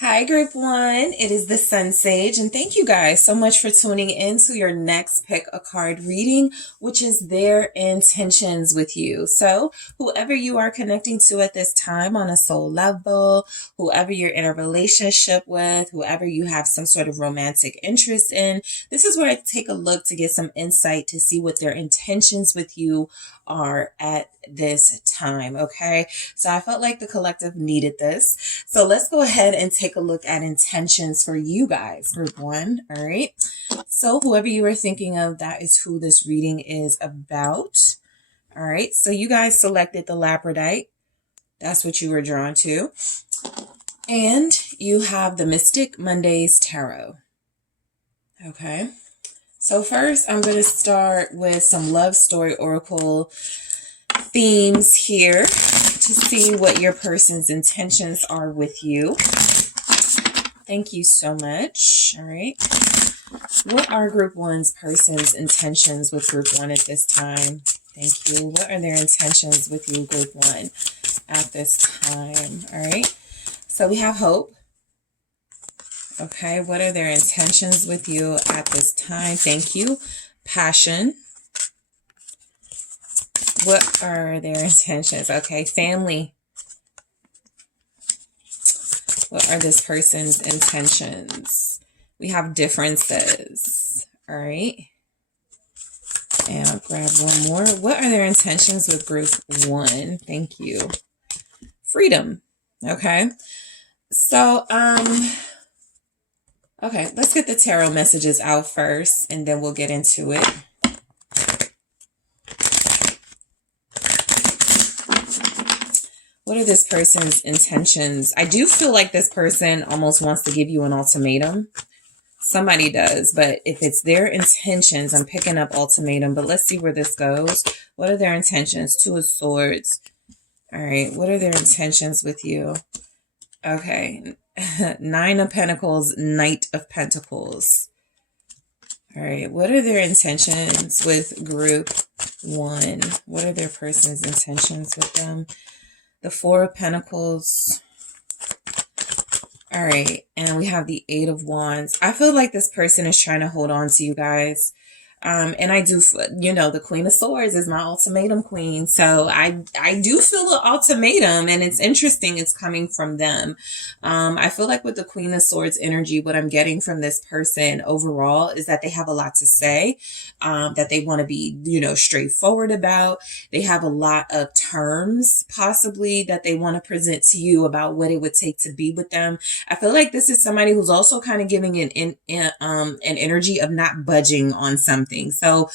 Hi, Group One. It is the Sun Sage, and thank you guys so much for tuning in to your next pick a card reading, which is their intentions with you. So, whoever you are connecting to at this time on a soul level, whoever you're in a relationship with, whoever you have some sort of romantic interest in, this is where I take a look to get some insight to see what their intentions with you are at this time. Okay, so I felt like the collective needed this. So let's go ahead and take a look at intentions for you guys, Group One. All right, so whoever you are thinking of, that is who this reading is about. All right, so you guys selected the Labradorite. That's what you were drawn to. And you have the Mystic Mondays Tarot. Okay, so first I'm going to start with some love story oracle themes here to see what your person's intentions are with you. Thank you so much. All right. What are Group One's person's intentions with Group One at this time? Thank you. What are their intentions with you, Group One, at this time? All right. So we have hope. Okay. What are their intentions with you at this time? Thank you. Passion. What are their intentions? Okay, family. What are this person's intentions? We have differences. All right. And I'll grab one more. What are their intentions with Group One? Thank you. Freedom. Okay. So, okay, let's get the tarot messages out first, and then we'll get into it. What are this person's intentions? I do feel like this person almost wants to give you an ultimatum. Somebody does, but if it's their intentions, I'm picking up ultimatum, but let's see where this goes. What are their intentions? Two of Swords. All right, what are their intentions with you? Okay, Nine of Pentacles, Knight of Pentacles. All right, what are their intentions with Group One? What are their person's intentions with them? The Four of Pentacles. All right. And we have the Eight of Wands. I feel like this person is trying to hold on to you guys. And I do, the Queen of Swords is my ultimatum queen. So I do feel an ultimatum, and it's interesting. It's coming from them. I feel like with the Queen of Swords energy, what I'm getting from this person overall is that they have a lot to say, that they want to be, straightforward about. They have a lot of terms possibly that they want to present to you about what it would take to be with them. I feel like this is somebody who's also kind of giving an energy of not budging on something. So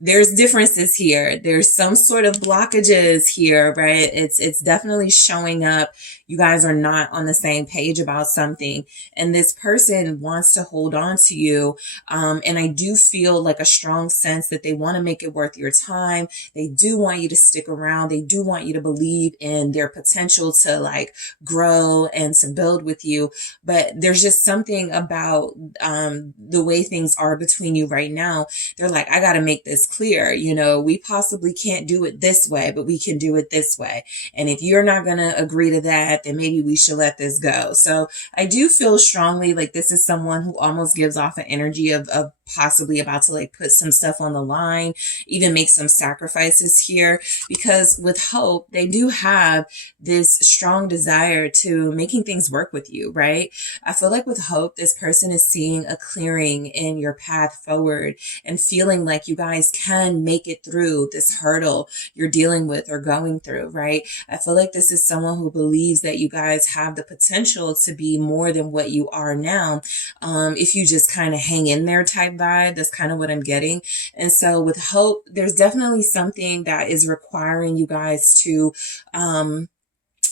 there's differences here. There's some sort of blockages here, right? It's definitely showing up. You guys are not on the same page about something, and this person wants to hold on to you. And I do feel like a strong sense that they want to make it worth your time. They do want you to stick around. They do want you to believe in their potential to grow and to build with you. But there's just something about the way things are between you right now. They're like, I got to make this clear. We possibly can't do it this way, but we can do it this way. And if you're not going to agree to that, then maybe we should let this go. So I do feel strongly like this is someone who almost gives off an energy of possibly about to put some stuff on the line, even make some sacrifices here, because with hope, they do have this strong desire to making things work with you, right? I feel like with hope, this person is seeing a clearing in your path forward and feeling like you guys can make it through this hurdle you're dealing with or going through, right? I feel like this is someone who believes that you guys have the potential to be more than what you are now. If you just kind of hang in there type vibe, that's kind of what I'm getting. And so with hope, there's definitely something that is requiring you guys to,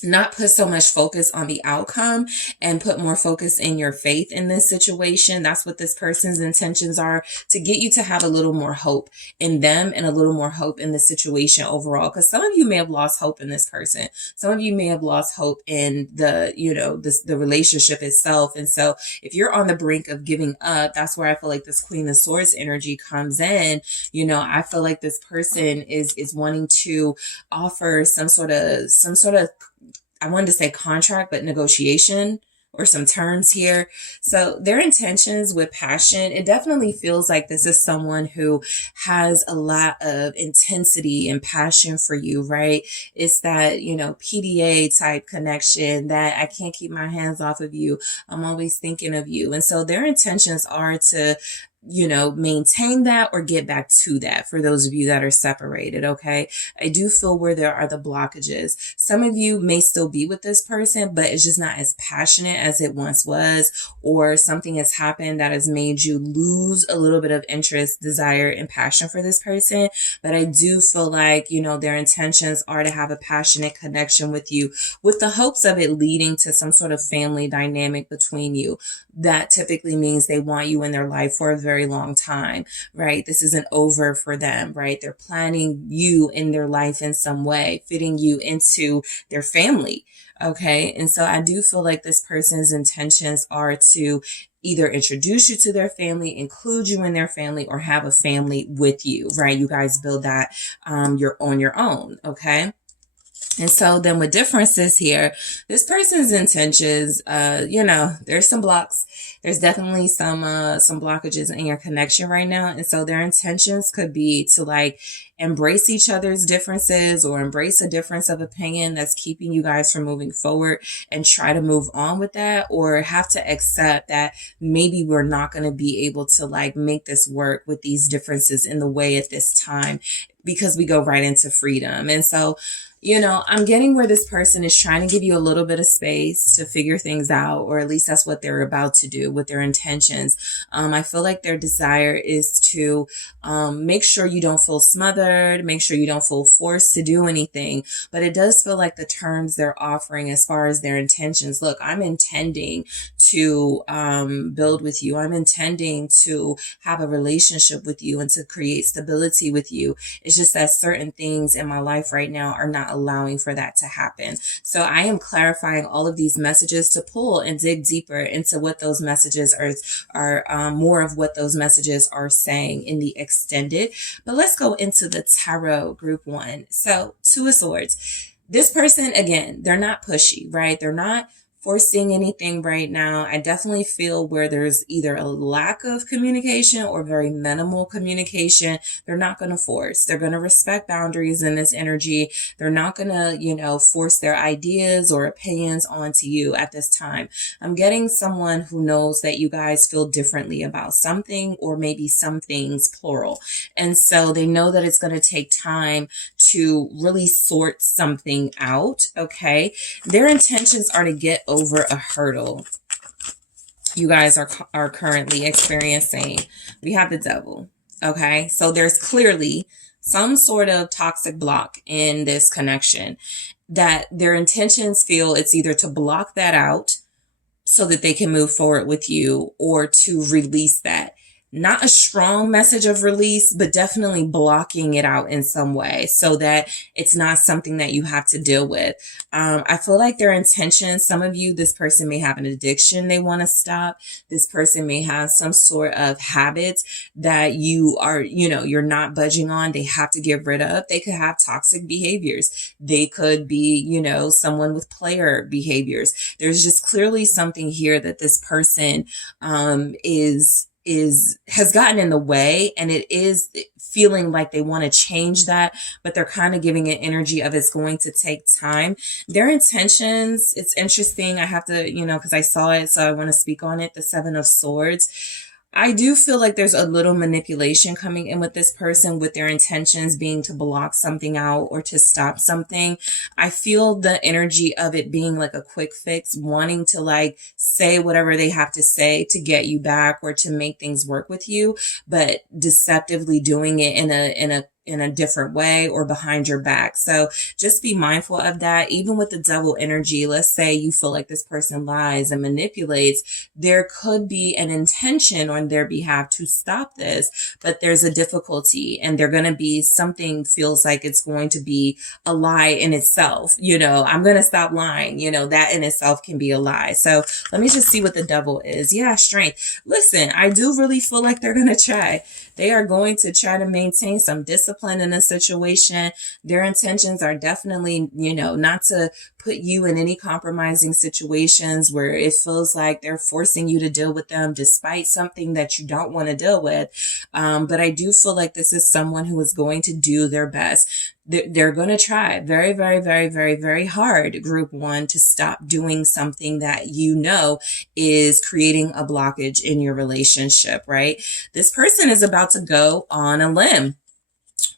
not put so much focus on the outcome and put more focus in your faith in this situation. That's what this person's intentions are, to get you to have a little more hope in them and a little more hope in the situation overall. Because some of you may have lost hope in this person. Some of you may have lost hope in the relationship itself. And so if you're on the brink of giving up, that's where I feel like this Queen of Swords energy comes in. I feel like this person is wanting to offer some sort of I wanted to say contract, but negotiation or some terms here. So their intentions with passion, it definitely feels like this is someone who has a lot of intensity and passion for you, right? It's that, PDA type connection that I can't keep my hands off of you. I'm always thinking of you. And so their intentions are to maintain that or get back to that for those of you that are separated. Okay. I do feel where there are the blockages. Some of you may still be with this person, but it's just not as passionate as it once was, or something has happened that has made you lose a little bit of interest, desire, and passion for this person. But I do feel like, their intentions are to have a passionate connection with you with the hopes of it leading to some sort of family dynamic between you. That typically means they want you in their life for a very long time, right? This isn't over for them, right? They're planning you in their life in some way, fitting you into their family. Okay. And so I do feel like this person's intentions are to either introduce you to their family, include you in their family, or have a family with you, right? You guys build that, you're on your own. Okay. And so then with differences here, this person's intentions, there's some blocks. There's definitely some blockages in your connection right now. And so their intentions could be to embrace each other's differences or embrace a difference of opinion that's keeping you guys from moving forward and try to move on with that, or have to accept that maybe we're not going to be able to make this work with these differences in the way at this time, because we go right into freedom. And so I'm getting where this person is trying to give you a little bit of space to figure things out, or at least that's what they're about to do with their intentions. I feel like their desire is to make sure you don't feel smothered, make sure you don't feel forced to do anything. But it does feel like the terms they're offering as far as their intentions. Look, I'm intending to build with you. I'm intending to have a relationship with you and to create stability with you. It's just that certain things in my life right now are not allowing for that to happen. So I am clarifying all of these messages to pull and dig deeper into what those messages are more of what those messages are saying in the extended. But let's go into the tarot group 1. So 2 of Swords. This person, again, they're not pushy, right? They're not forcing anything right now. I definitely feel where there's either a lack of communication or very minimal communication. They're not going to force. They're going to respect boundaries in this energy. They're not going to, force their ideas or opinions onto you at this time. I'm getting someone who knows that you guys feel differently about something, or maybe some things, plural. And so they know that it's going to take time to really sort something out. Okay. Their intentions are to get over a hurdle you guys are currently experiencing. We have the Devil. Okay. So there's clearly some sort of toxic block in this connection that their intentions feel it's either to block that out so that they can move forward with you, or to release that. Not a strong message of release, but definitely blocking it out in some way so that it's not something that you have to deal with. I feel like their intentions, some of you, this person may have an addiction they want to stop. This person may have some sort of habits that you are, you're not budging on. They have to get rid of. They could have toxic behaviors. They could be, someone with player behaviors. There's just clearly something here that this person has gotten in the way, and it is feeling like they want to change that, but they're kind of giving it energy of it's going to take time. Their intentions, it's interesting. I have to, because I saw it, so I want to speak on it. The 7 of Swords. I do feel like there's a little manipulation coming in with this person, with their intentions being to block something out or to stop something. I feel the energy of it being like a quick fix, wanting to say whatever they have to say to get you back or to make things work with you, but deceptively doing it in a different way or behind your back. So just be mindful of that. Even with the Devil energy, let's say you feel like this person lies and manipulates, there could be an intention on their behalf to stop this, but there's a difficulty, and they're going to be something feels like it's going to be a lie in itself. I'm going to stop lying, that in itself can be a lie. So let me just see what the Devil is. Yeah, Strength. Listen, I do really feel like they're going to try. They are going to try to maintain some discipline discipline in a situation. Their intentions are definitely, you know, not to put you in any compromising situations where it feels like they're forcing you to deal with them despite something that you don't want to deal with. But I do feel like this is someone who is going to do their best. They're going to try very, very, very, very, very hard, group one, to stop doing something that you know is creating a blockage in your relationship, right? This person is about to go on a limb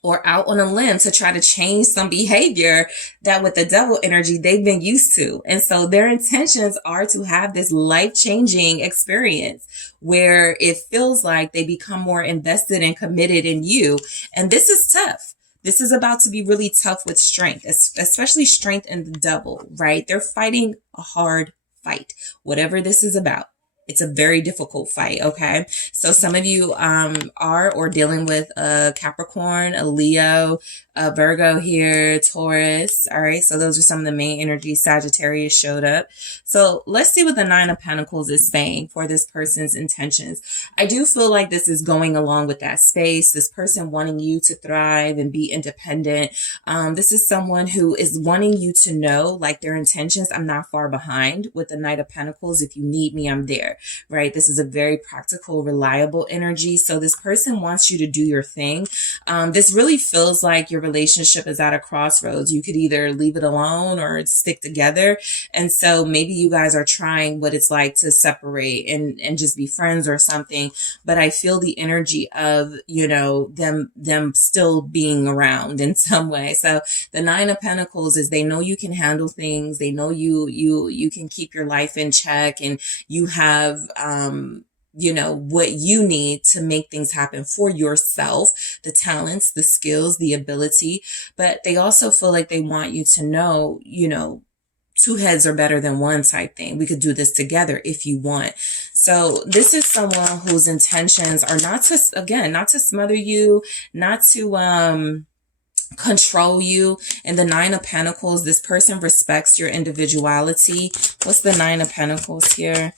or out on a limb to try to change some behavior that with the devil energy they've been used to. And so their intentions are to have this life-changing experience where it feels like they become more invested and committed in you. And this is tough. This is about to be really tough with strength, especially strength in the devil, right? They're fighting a hard fight, whatever this is about. It's a very difficult fight, okay? So some of you are or dealing with a Capricorn, a Leo, a Virgo here, Taurus, all right? So those are some of the main energies. Sagittarius showed up. So let's see what the Nine of Pentacles is saying for this person's intentions. I do feel like this is going along with that space, this person wanting you to thrive and be independent. This is someone who is wanting you to know, like, their intentions. I'm not far behind with the Knight of Pentacles. If you need me, I'm there. Right? This is a very practical, reliable energy. So this person wants you to do your thing. This really feels like your relationship is at a crossroads. You could either leave it alone or stick together. And so maybe you guys are trying what it's like to separate and just be friends or something. But I feel the energy of, you know, them still being around in some way. So the Nine of Pentacles is they know you can handle things. They know you can keep your life in check, and you have you know, what you need to make things happen for yourself, the talents, the skills, the ability. But they also feel like they want you to know, you know, two heads are better than one type thing. We could do this together if you want. So this is someone whose intentions are not to, again, not to smother you, not to, control you. And the Nine of Pentacles, this person respects your individuality. What's the Nine of Pentacles here?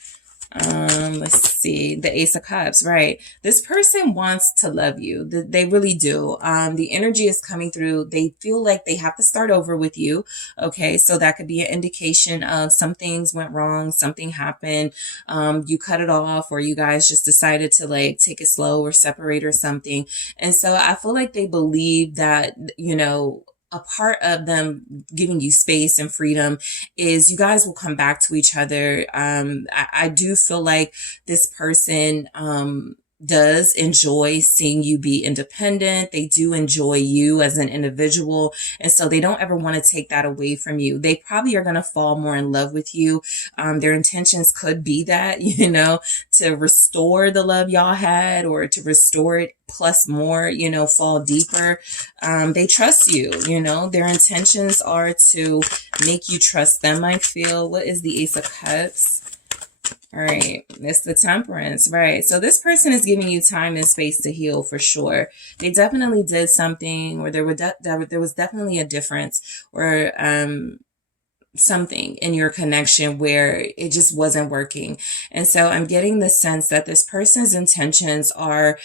Let's see, the Ace of Cups, right? This person wants to love you. They really do. The energy is coming through. They feel like they have to start over with you. Okay. So that could be an indication of some things went wrong. Something happened. You cut it off, or you guys just decided to like take it slow or separate or something. And so I feel like they believe that, you know, a part of them giving you space and freedom is you guys will come back to each other. I do feel like this person, does enjoy seeing you be independent. They do enjoy you as an individual. And so they don't ever want to take that away from you. They probably are going to fall more in love with you. Their intentions could be that, you know, to restore the love y'all had, or to restore it plus more, you know, fall deeper. They trust you, you know, their intentions are to make you trust them, I feel. What is the Ace of Cups? All right, it's the Temperance, right? So this person is giving you time and space to heal for sure. They definitely did something, or there was definitely a difference, or something in your connection where it just wasn't working. And so I'm getting the sense that this person's intentions are,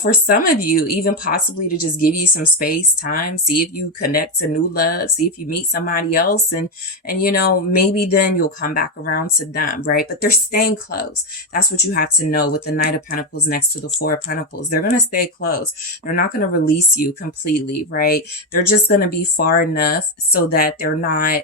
for some of you, even possibly to just give you some space, time, see if you connect to new love, see if you meet somebody else, and you know, maybe then you'll come back around to them, right? But they're staying close. That's what you have to know with the Knight of Pentacles next to the Four of Pentacles. They're going to stay close. They're not going to release you completely, right? They're just going to be far enough so that they're not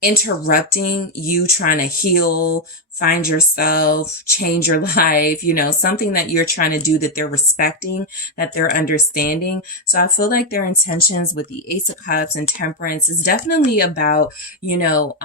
interrupting you trying to heal, find yourself, change your life, you know, something that you're trying to do that they're respecting, that they're understanding. So I feel like their intentions with the Ace of Cups and Temperance is definitely about, you know,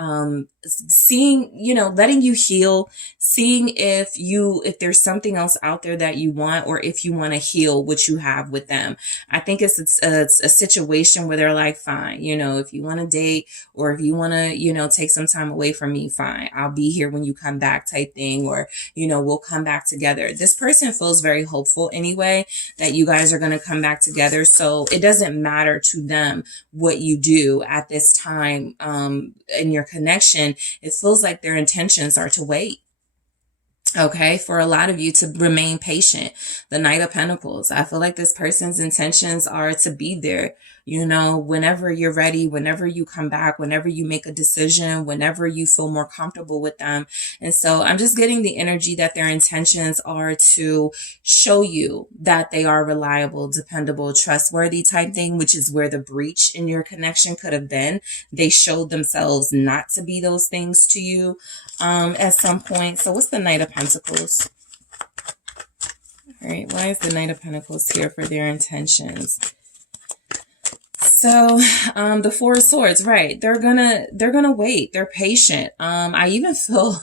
seeing, you know, letting you heal, seeing if there's something else out there that you want, or if you want to heal what you have with them. I think it's a situation where they're like, fine, you know, if you want to date, or if you want to, you know, take some time away from me, fine, I'll be here when you come back type thing, or, you know, we'll come back together. This person feels very hopeful anyway that you guys are going to come back together. So it doesn't matter to them what you do at this time in your connection. It feels like their intentions are to wait. Okay, for a lot of you to remain patient. The Knight of Pentacles. I feel like this person's intentions are to be there, you know, whenever you're ready, whenever you come back, whenever you make a decision, whenever you feel more comfortable with them. And so I'm just getting the energy that their intentions are to show you that they are reliable, dependable, trustworthy type thing, which is where the breach in your connection could have been. They showed themselves not to be those things to you at some point. So what's the Knight of Pentacles? All right, why is the Knight of Pentacles here for their intentions? So the Four of Swords, right? They're gonna wait. They're patient. I even feel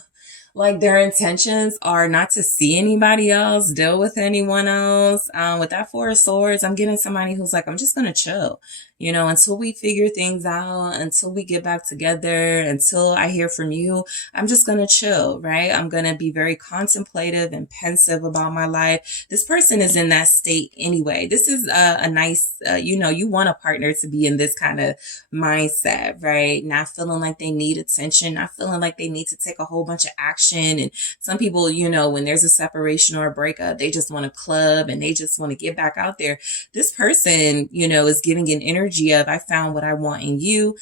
like their intentions are not to see anybody else, deal with anyone else. With that Four of Swords, I'm getting somebody who's like, I'm just gonna chill, you know, until we figure things out, until we get back together, until I hear from you. I'm just gonna chill, right? I'm gonna be very contemplative and pensive about my life. This person is in that state anyway. This is a nice, you know, you want a partner to be in this kind of mindset, right? Not feeling like they need attention, not feeling like they need to take a whole bunch of action. And some people, you know, when there's a separation or a breakup, they just want to club and they just want to get back out there. This person, you know, is giving an energy of, I found what I want in you.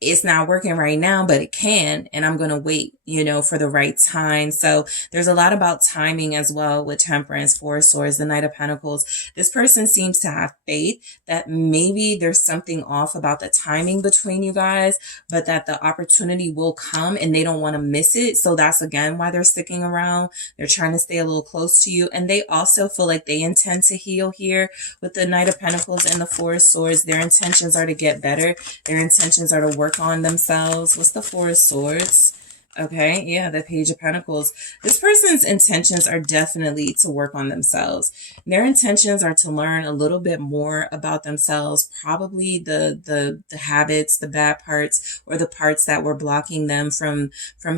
It's not working right now, but it can, and I'm going to wait, you know, for the right time. So there's a lot about timing as well with Temperance, Four of Swords, the Knight of Pentacles. This person seems to have faith that maybe there's something off about the timing between you guys, but that the opportunity will come and they don't want to miss it. So that's again why they're sticking around. They're trying to stay a little close to you. And they also feel like they intend to heal here with the Knight of Pentacles and the Four of Swords. Their intentions are to get better. Their intentions are to work on themselves. What's the Four of Swords? Okay, yeah, the Page of Pentacles. This person's intentions are definitely to work on themselves. Their intentions are to learn a little bit more about themselves, probably the habits, the bad parts, or the parts that were blocking them from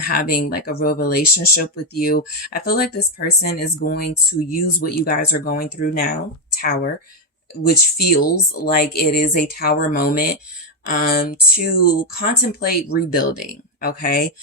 having like a real relationship with you. I feel like this person is going to use what you guys are going through now, Tower, which feels like it is a Tower moment, to contemplate rebuilding. Okay.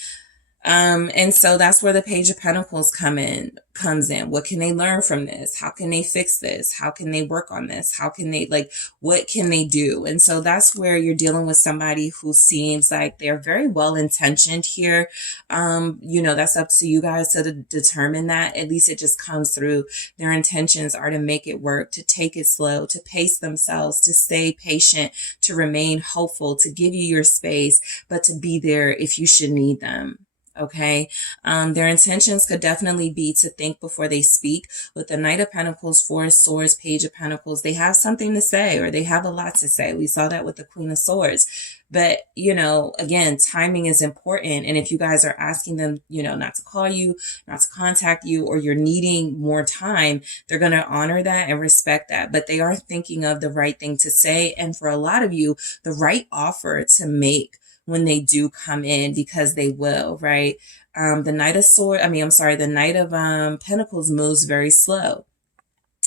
And so that's where the Page of Pentacles comes in. What can they learn from this? How can they fix this? How can they work on this? How can they, like, what can they do? And so that's where you're dealing with somebody who seems like they're very well intentioned here. You know, that's up to you guys to determine that. At least it just comes through. Their intentions are to make it work, to take it slow, to pace themselves, to stay patient, to remain hopeful, to give you your space, but to be there if you should need them. Okay. Their intentions could definitely be to think before they speak. With the Knight of Pentacles, Four of Swords, Page of Pentacles, they have something to say, or they have a lot to say. We saw that with the Queen of Swords. But, you know, again, timing is important. And if you guys are asking them, you know, not to call you, not to contact you, or you're needing more time, they're going to honor that and respect that. But they are thinking of the right thing to say. And for a lot of you, the right offer to make when they do come in, because they will, right? The Knight of Pentacles moves very slow.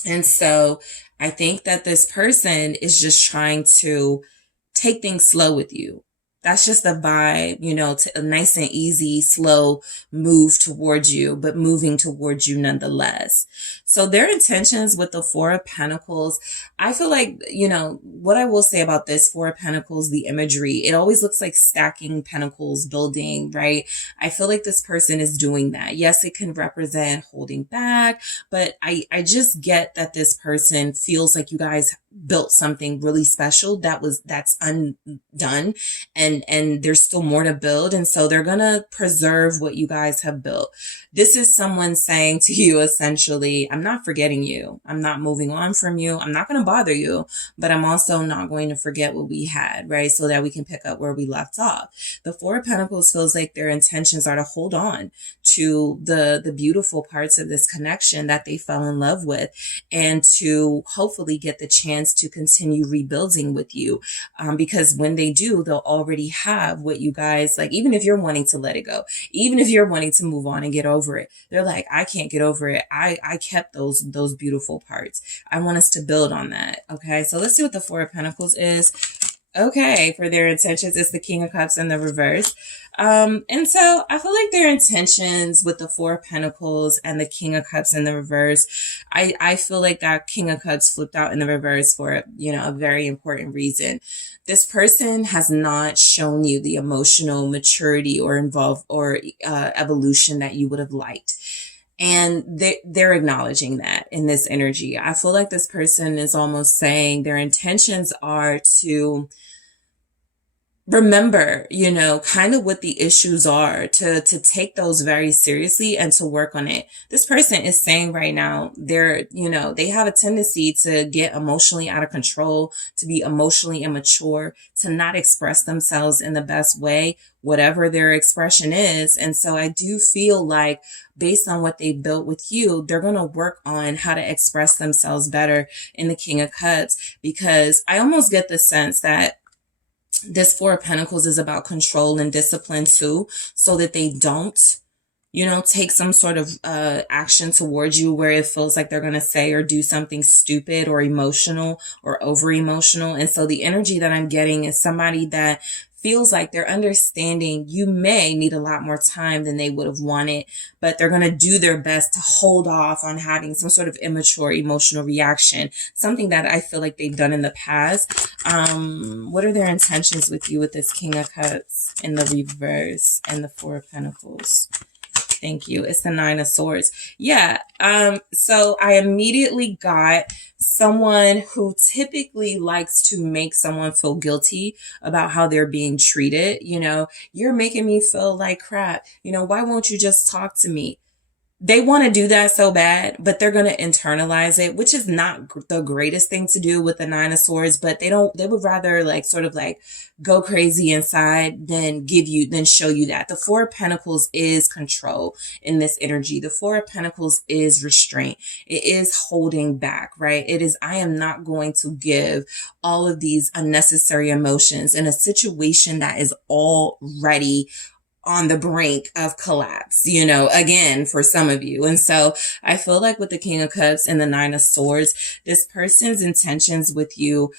And so I think that this person is just trying to take things slow with you. That's just the vibe, you know, a nice and easy, slow move towards you, but moving towards you nonetheless. So their intentions with the Four of Pentacles, I feel like, you know, what I will say about this Four of Pentacles, the imagery, it always looks like stacking pentacles, building, right? I feel like this person is doing that. Yes, it can represent holding back, but I just get that this person feels like you guys built something really special that's undone, and there's still more to build. And so they're going to preserve what you guys have built. This is someone saying to you, essentially, I'm not forgetting you. I'm not moving on from you. I'm not going to bother you, but I'm also not going to forget what we had, right? So that we can pick up where we left off. The Four of Pentacles feels like their intentions are to hold on to the beautiful parts of this connection that they fell in love with, and to hopefully get the chance to continue rebuilding with you. Because when they do, they'll already have what you guys like. Even if you're wanting to let it go, even if you're wanting to move on and get over it, they're like, I can't get over it. I kept those beautiful parts. I want us to build on that. Okay. So let's see what the Four of Pentacles is. Okay, for their intentions, it's the King of Cups in the reverse. And so I feel like their intentions with the Four of Pentacles and the King of Cups in the reverse, I feel like that King of Cups flipped out in the reverse for, a very important reason. This person has not shown you the emotional maturity or evolution that you would have liked. And they're acknowledging that in this energy. I feel like this person is almost saying their intentions are to remember, kind of what the issues are, to take those very seriously and to work on it. This person is saying right now, they have a tendency to get emotionally out of control, to be emotionally immature, to not express themselves in the best way, whatever their expression is. And so I do feel like based on what they built with you, they're going to work on how to express themselves better in the King of Cups, because I almost get the sense that this Four of Pentacles is about control and discipline too, so that they don't, take some sort of action towards you where it feels like they're going to say or do something stupid or emotional or over emotional. And so the energy that I'm getting is somebody that feels like they're understanding you may need a lot more time than they would have wanted, but they're going to do their best to hold off on having some sort of immature emotional reaction, something that I feel like they've done in the past. What are their intentions with you with this King of Cups in the reverse and the Four of Pentacles? Thank you. It's the Nine of Swords. Yeah. So I immediately got someone who typically likes to make someone feel guilty about how they're being treated. You're making me feel like crap. Why won't you just talk to me? They want to do that so bad, but they're going to internalize it, which is not the greatest thing to do with the Nine of Swords, but they would rather go crazy inside than show you that. The Four of Pentacles is control in this energy. The Four of Pentacles is restraint. It is holding back, right? It is, I am not going to give all of these unnecessary emotions in a situation that is already on the brink of collapse, again, for some of you. And so I feel like with the King of Cups and the Nine of Swords, this person's intentions with you,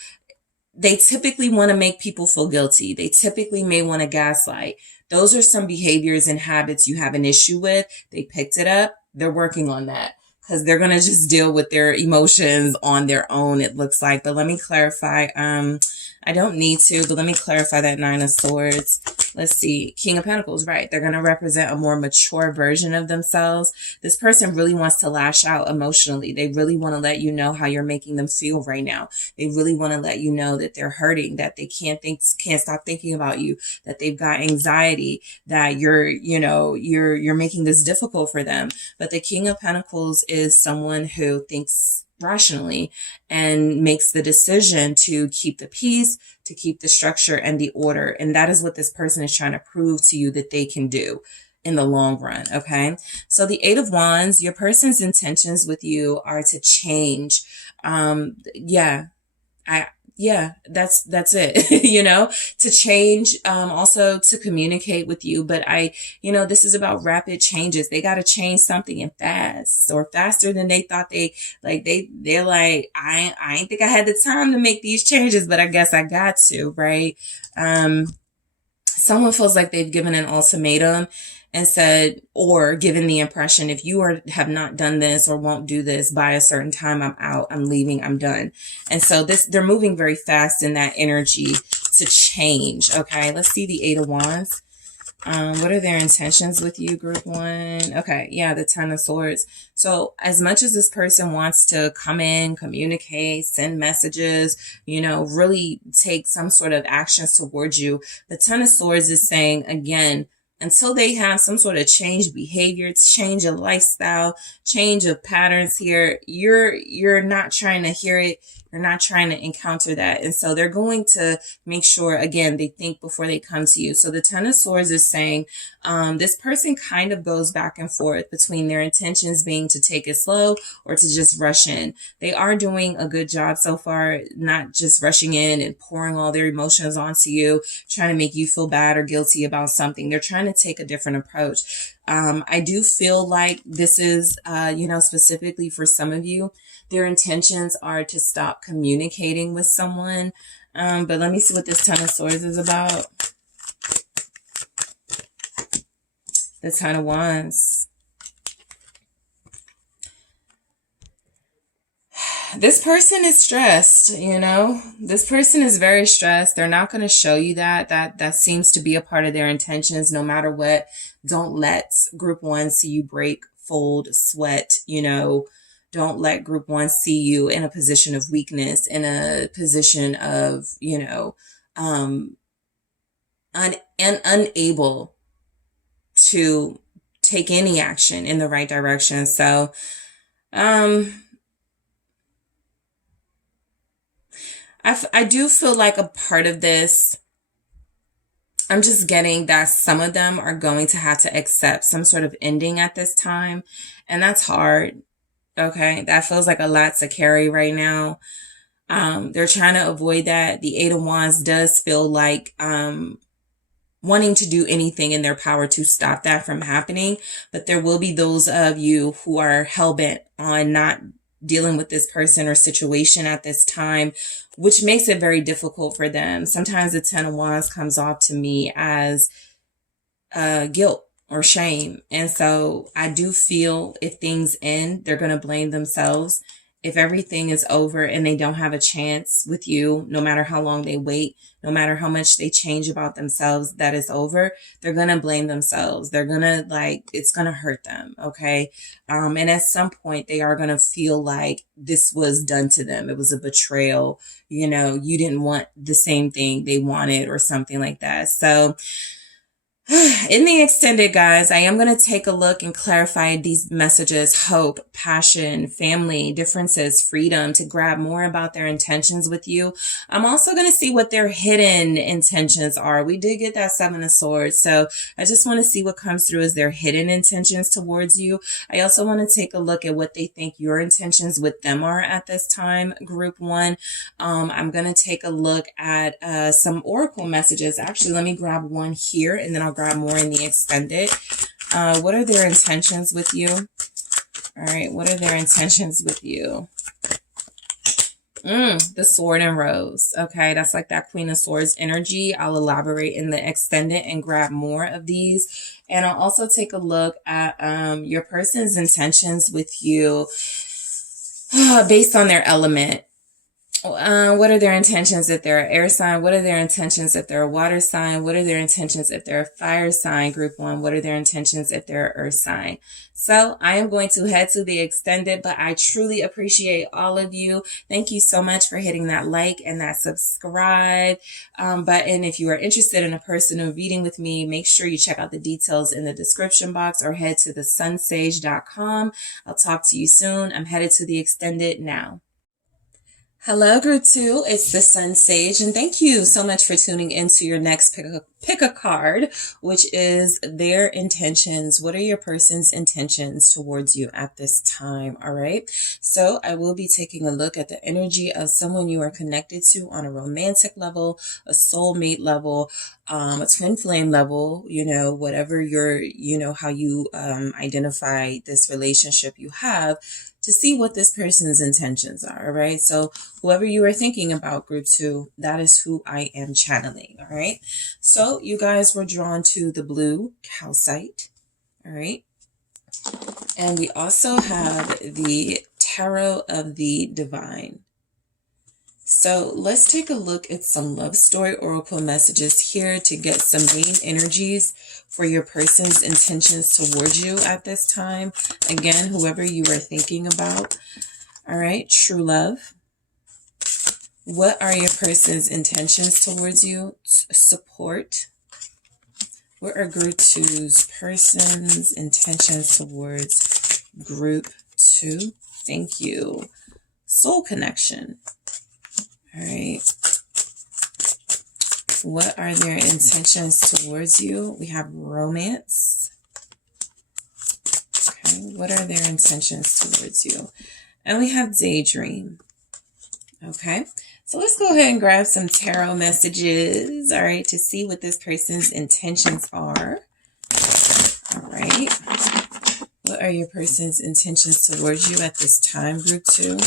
they typically want to make people feel guilty. They typically may want to gaslight. Those are some behaviors and habits you have an issue with. They picked it up. They're working on that because they're going to just deal with their emotions on their own, it looks like. But let me clarify. I don't need to, but let me clarify that Nine of Swords. Let's see. King of Pentacles, right. They're going to represent a more mature version of themselves. This person really wants to lash out emotionally. They really want to let you know how you're making them feel right now. They really want to let you know that they're hurting, that they can't stop thinking about you, that they've got anxiety, that you're making this difficult for them. But the King of Pentacles is someone who thinks rationally and makes the decision to keep the peace, to keep the structure and the order. And that is what this person is trying to prove to you that they can do in the long run. Okay. So the Eight of Wands, your person's intentions with you are to change. That's it, to change, also to communicate with you. But this is about rapid changes. They got to change something and fast, or faster than they thought they're like, I ain't think I had the time to make these changes, but I guess I got to, right? Someone feels like they've given an ultimatum and said, or given the impression, if you have not done this or won't do this by a certain time, I'm out, I'm leaving, I'm done. And so they're moving very fast in that energy to change. Okay, let's see the Eight of Wands. What are their intentions with you, group one? Okay, yeah, the Ten of Swords. So as much as this person wants to come in, communicate, send messages, really take some sort of actions towards you, the Ten of Swords is saying, again, until they have some sort of change behavior, change of lifestyle, change of patterns here, you're not trying to hear it. You're not trying to encounter that. And so they're going to make sure, again, they think before they come to you. So the Ten of Swords is saying, this person kind of goes back and forth between their intentions being to take it slow or to just rush in. They are doing a good job so far, not just rushing in and pouring all their emotions onto you, trying to make you feel bad or guilty about something. They're trying to take a different approach. I do feel like this is, specifically for some of you, their intentions are to stop communicating with someone. But let me see what this Ten of Swords is about. The Ten of Wands. This person is stressed, you know. This person is very stressed. They're not going to show you that. That seems to be a part of their intentions, no matter what. Don't let group one see you break, fold, sweat, you know. Don't let group one see you in a position of weakness, in a position of, you know, unable to take any action in the right direction. So, I do feel like a part of this, I'm just getting that some of them are going to have to accept some sort of ending at this time. And that's hard. Okay. That feels like a lot to carry right now. They're trying to avoid that. The Eight of Wands does feel like, wanting to do anything in their power to stop that from happening. But there will be those of you who are hell-bent on not dealing with this person or situation at this time, which makes it very difficult for them. Sometimes the Ten of Wands comes off to me as guilt or shame. And so I do feel if things end, they're going to blame themselves. If everything is over and they don't have a chance with you, no matter how long they wait, no matter how much they change about themselves, that is over, they're going to blame themselves. They're going to it's going to hurt them. Okay. And at some point they are going to feel like this was done to them. It was a betrayal. You know, you didn't want the same thing they wanted or something like that. So in the extended, guys, I am going to take a look and clarify these messages: hope, passion, family, differences, freedom, to grab more about their intentions with you. I'm also going to see what their hidden intentions are. We did get that Seven of Swords, so I just want to see what comes through as their hidden intentions towards you. I also want to take a look at what they think your intentions with them are at this time, group one. I'm going to take a look at some oracle messages. Actually, let me grab one here and then I'll grab more in the extended. What are their intentions with you? All right, what are their intentions with you? The Sword and Rose. Okay, that's like that Queen of Swords energy. I'll elaborate in the extended and grab more of these. And I'll also take a look at your person's intentions with you based on their element. What are their intentions if they're an air sign? What are their intentions if they're a water sign? What are their intentions if they're a fire sign, group one? What are their intentions if they're an earth sign? So I am going to head to the extended, but I truly appreciate all of you. Thank you so much for hitting that like and that subscribe button. If you are interested in a personal reading with me, make sure you check out the details in the description box or head to TheSunSage.com. I'll talk to you soon. I'm headed to the extended now. Hello, group two. It's the Sun Sage, and thank you so much for tuning into your next pick a card, which is their intentions. What are your person's intentions towards you at this time? All right. So I will be taking a look at the energy of someone you are connected to on a romantic level, a soulmate level, a twin flame level, you know, whatever your, you know, how you identify this relationship you have, to see what this person's intentions are. All right. So whoever you are thinking about, group two, that is who I am channeling. All right. So you guys were drawn to the blue calcite. All right. And we also have the Tarot of the Divine. So let's take a look at some love story oracle messages here to get some main energies for your person's intentions towards you at this time. Again, whoever you are thinking about. All right, true love. What are your person's intentions towards you? Support. What are group two's person's intentions towards group two? Thank you. Soul connection. All right. What are their intentions towards you? We have romance. Okay. What are their intentions towards you? And we have daydream. Okay. So let's go ahead and grab some tarot messages. All right. To see what this person's intentions are. All right. What are your person's intentions towards you at this time, group two?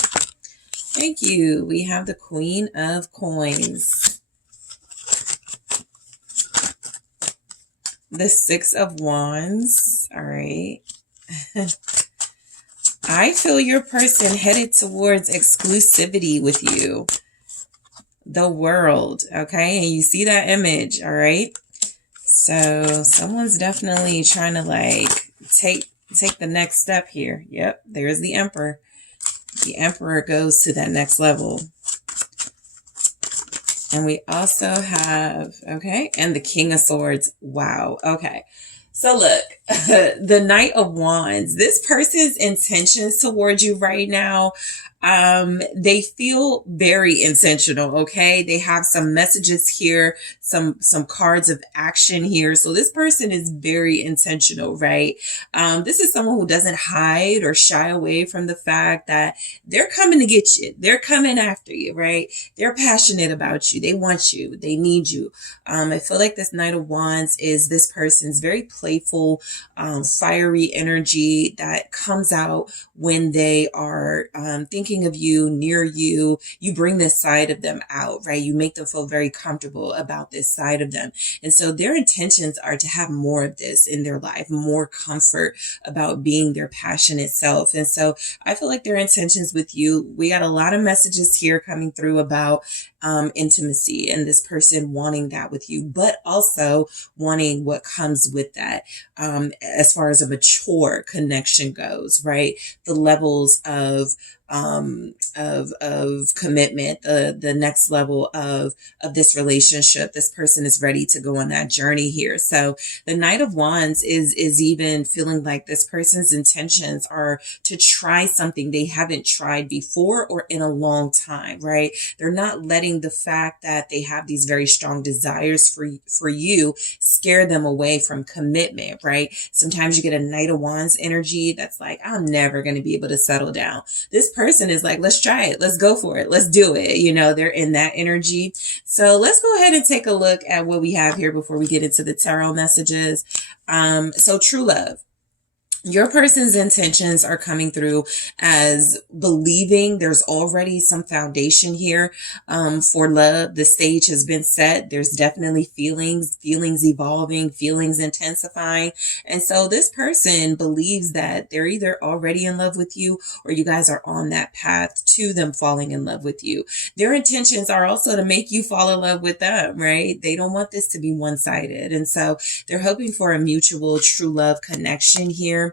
Thank you. We have the Queen of Coins. The Six of Wands. All right. I feel your person headed towards exclusivity with you. The World. Okay. And you see that image. All right. So someone's definitely trying to like take the next step here. Yep. There's the Emperor. The Emperor goes to that next level. And we also have, okay, and the King of Swords. Wow. Okay. So look, the Knight of Wands, this person's intentions towards you right now, they feel very intentional. Okay. They have some messages here, some cards of action here. So this person is very intentional, right? This is someone who doesn't hide or shy away from the fact that they're coming to get you. They're coming after you, right? They're passionate about you. They want you. They need you. I feel like this Knight of Wands is this person's very playful, fiery energy that comes out when they are thinking of you, near you. You bring this side of them out, right? You make them feel very comfortable about this side of them. And so their intentions are to have more of this in their life, more comfort about being their passionate self. And so I feel like their intentions with you, we got a lot of messages here coming through about intimacy and this person wanting that with you, but also wanting what comes with that as far as a mature connection goes, right? The levels of commitment, the next level of this relationship. This person is ready to go on that journey here. So the Knight of Wands is even feeling like this person's intentions are to try something they haven't tried before or in a long time, right? They're not letting the fact that they have these very strong desires for you scare them away from commitment, right? Sometimes you get a Knight of Wands energy that's like, I'm never going to be able to settle down. This person is like, let's try it. Let's go for it. Let's do it. You know, they're in that energy. So let's go ahead and take a look at what we have here before we get into the tarot messages. So true love. Your person's intentions are coming through as believing there's already some foundation here for love. The stage has been set. There's definitely feelings evolving, feelings intensifying. And so this person believes that they're either already in love with you or you guys are on that path to them falling in love with you. Their intentions are also to make you fall in love with them, right? They don't want this to be one-sided. And so they're hoping for a mutual true love connection here.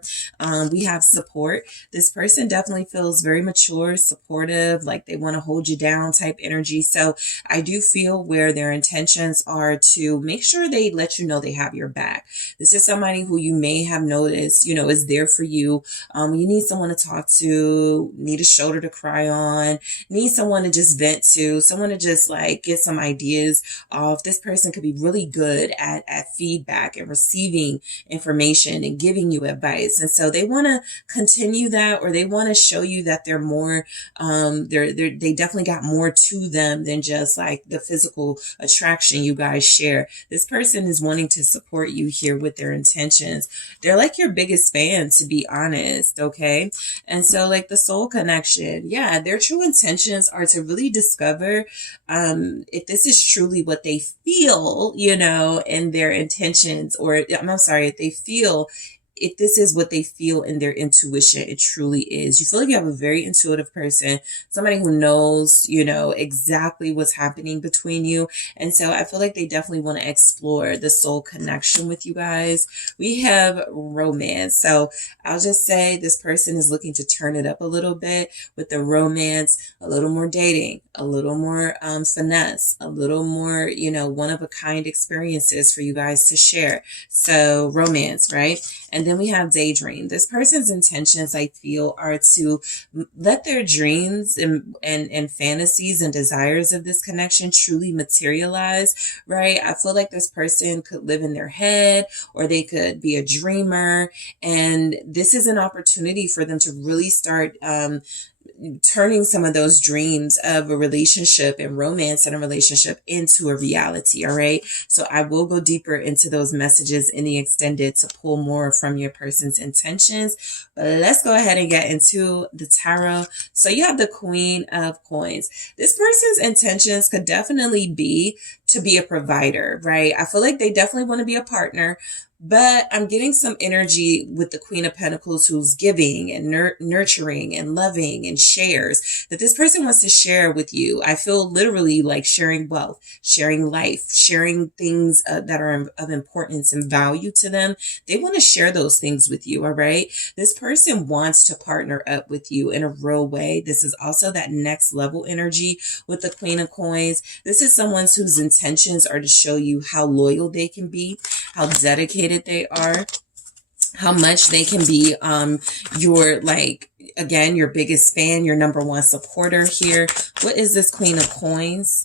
We have support. This person definitely feels very mature, supportive, like they want to hold you down type energy. So I do feel where their intentions are to make sure they let you know they have your back. This is somebody who you may have noticed, you know, is there for you. You need someone to talk to, need a shoulder to cry on, need someone to just vent to, someone to just like get some ideas off. This person could be really good at feedback and receiving information and giving you advice. And so they want to continue that, or they want to show you that they're more, they definitely got more to them than just like the physical attraction you guys share. This person is wanting to support you here with their intentions. They're like your biggest fan, to be honest. Okay. And so like the soul connection, yeah, their true intentions are to really discover, if this is truly what they feel, you know, in their intentions, or I'm sorry, if this is what they feel in their intuition, it truly is. You feel like you have a very intuitive person, somebody who knows, you know, exactly what's happening between you. And so I feel like they definitely want to explore the soul connection with you guys. We have romance. So I'll just say this person is looking to turn it up a little bit with the romance, a little more dating, a little more finesse, a little more, you know, one of a kind experiences for you guys to share. So romance, right? And then we have daydream. This person's intentions, I feel, are to let their dreams and fantasies and desires of this connection truly materialize, right? I feel like this person could live in their head, or they could be a dreamer. And this is an opportunity for them to really start turning some of those dreams of a relationship and romance in a relationship into a reality. All right. So I will go deeper into those messages in the extended to pull more from your person's intentions. But let's go ahead and get into the tarot. So you have the Queen of Coins. This person's intentions could definitely be to be a provider, right? I feel like they definitely want to be a partner, but I'm getting some energy with the Queen of Pentacles who's giving and nurturing and loving and shares, that this person wants to share with you. I feel literally like sharing wealth, sharing life, sharing things that are of importance and value to them. They want to share those things with you, all right? This person wants to partner up with you in a real way. This is also that next level energy with the Queen of Coins. This is someone whose intentions are to show you how loyal they can be, how dedicated they are, how much they can be your, like, again, your biggest fan, your number one supporter here. What is this Queen of Coins?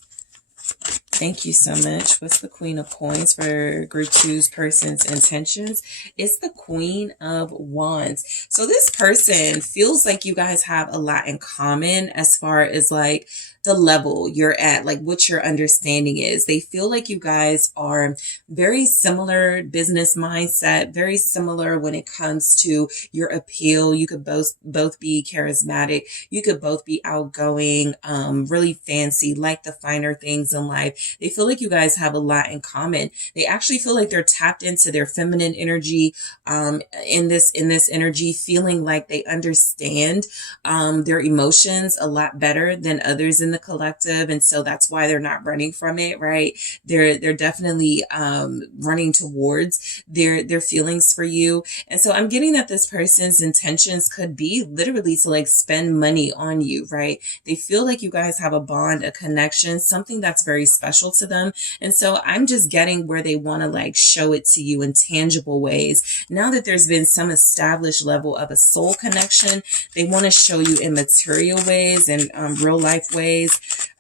Thank you so much. What's the Queen of Coins for group two's person's intentions? It's the Queen of Wands. So this person feels like you guys have a lot in common as far as like the level you're at, like what your understanding is. They feel like you guys are very similar business mindset, very similar when it comes to your appeal. You could both be charismatic. You could both be outgoing, really fancy, like the finer things in life. They feel like you guys have a lot in common. They actually feel like they're tapped into their feminine energy, in this energy, feeling like they understand their emotions a lot better than others in the collective, and so that's why they're not running from it, right? They're definitely running towards their feelings for you. And so I'm getting that this person's intentions could be literally to like spend money on you, right? They feel like you guys have a bond, a connection, something that's very special to them. And so I'm just getting where they want to like show it to you in tangible ways. Now that there's been some established level of a soul connection, they want to show you in material ways and real life ways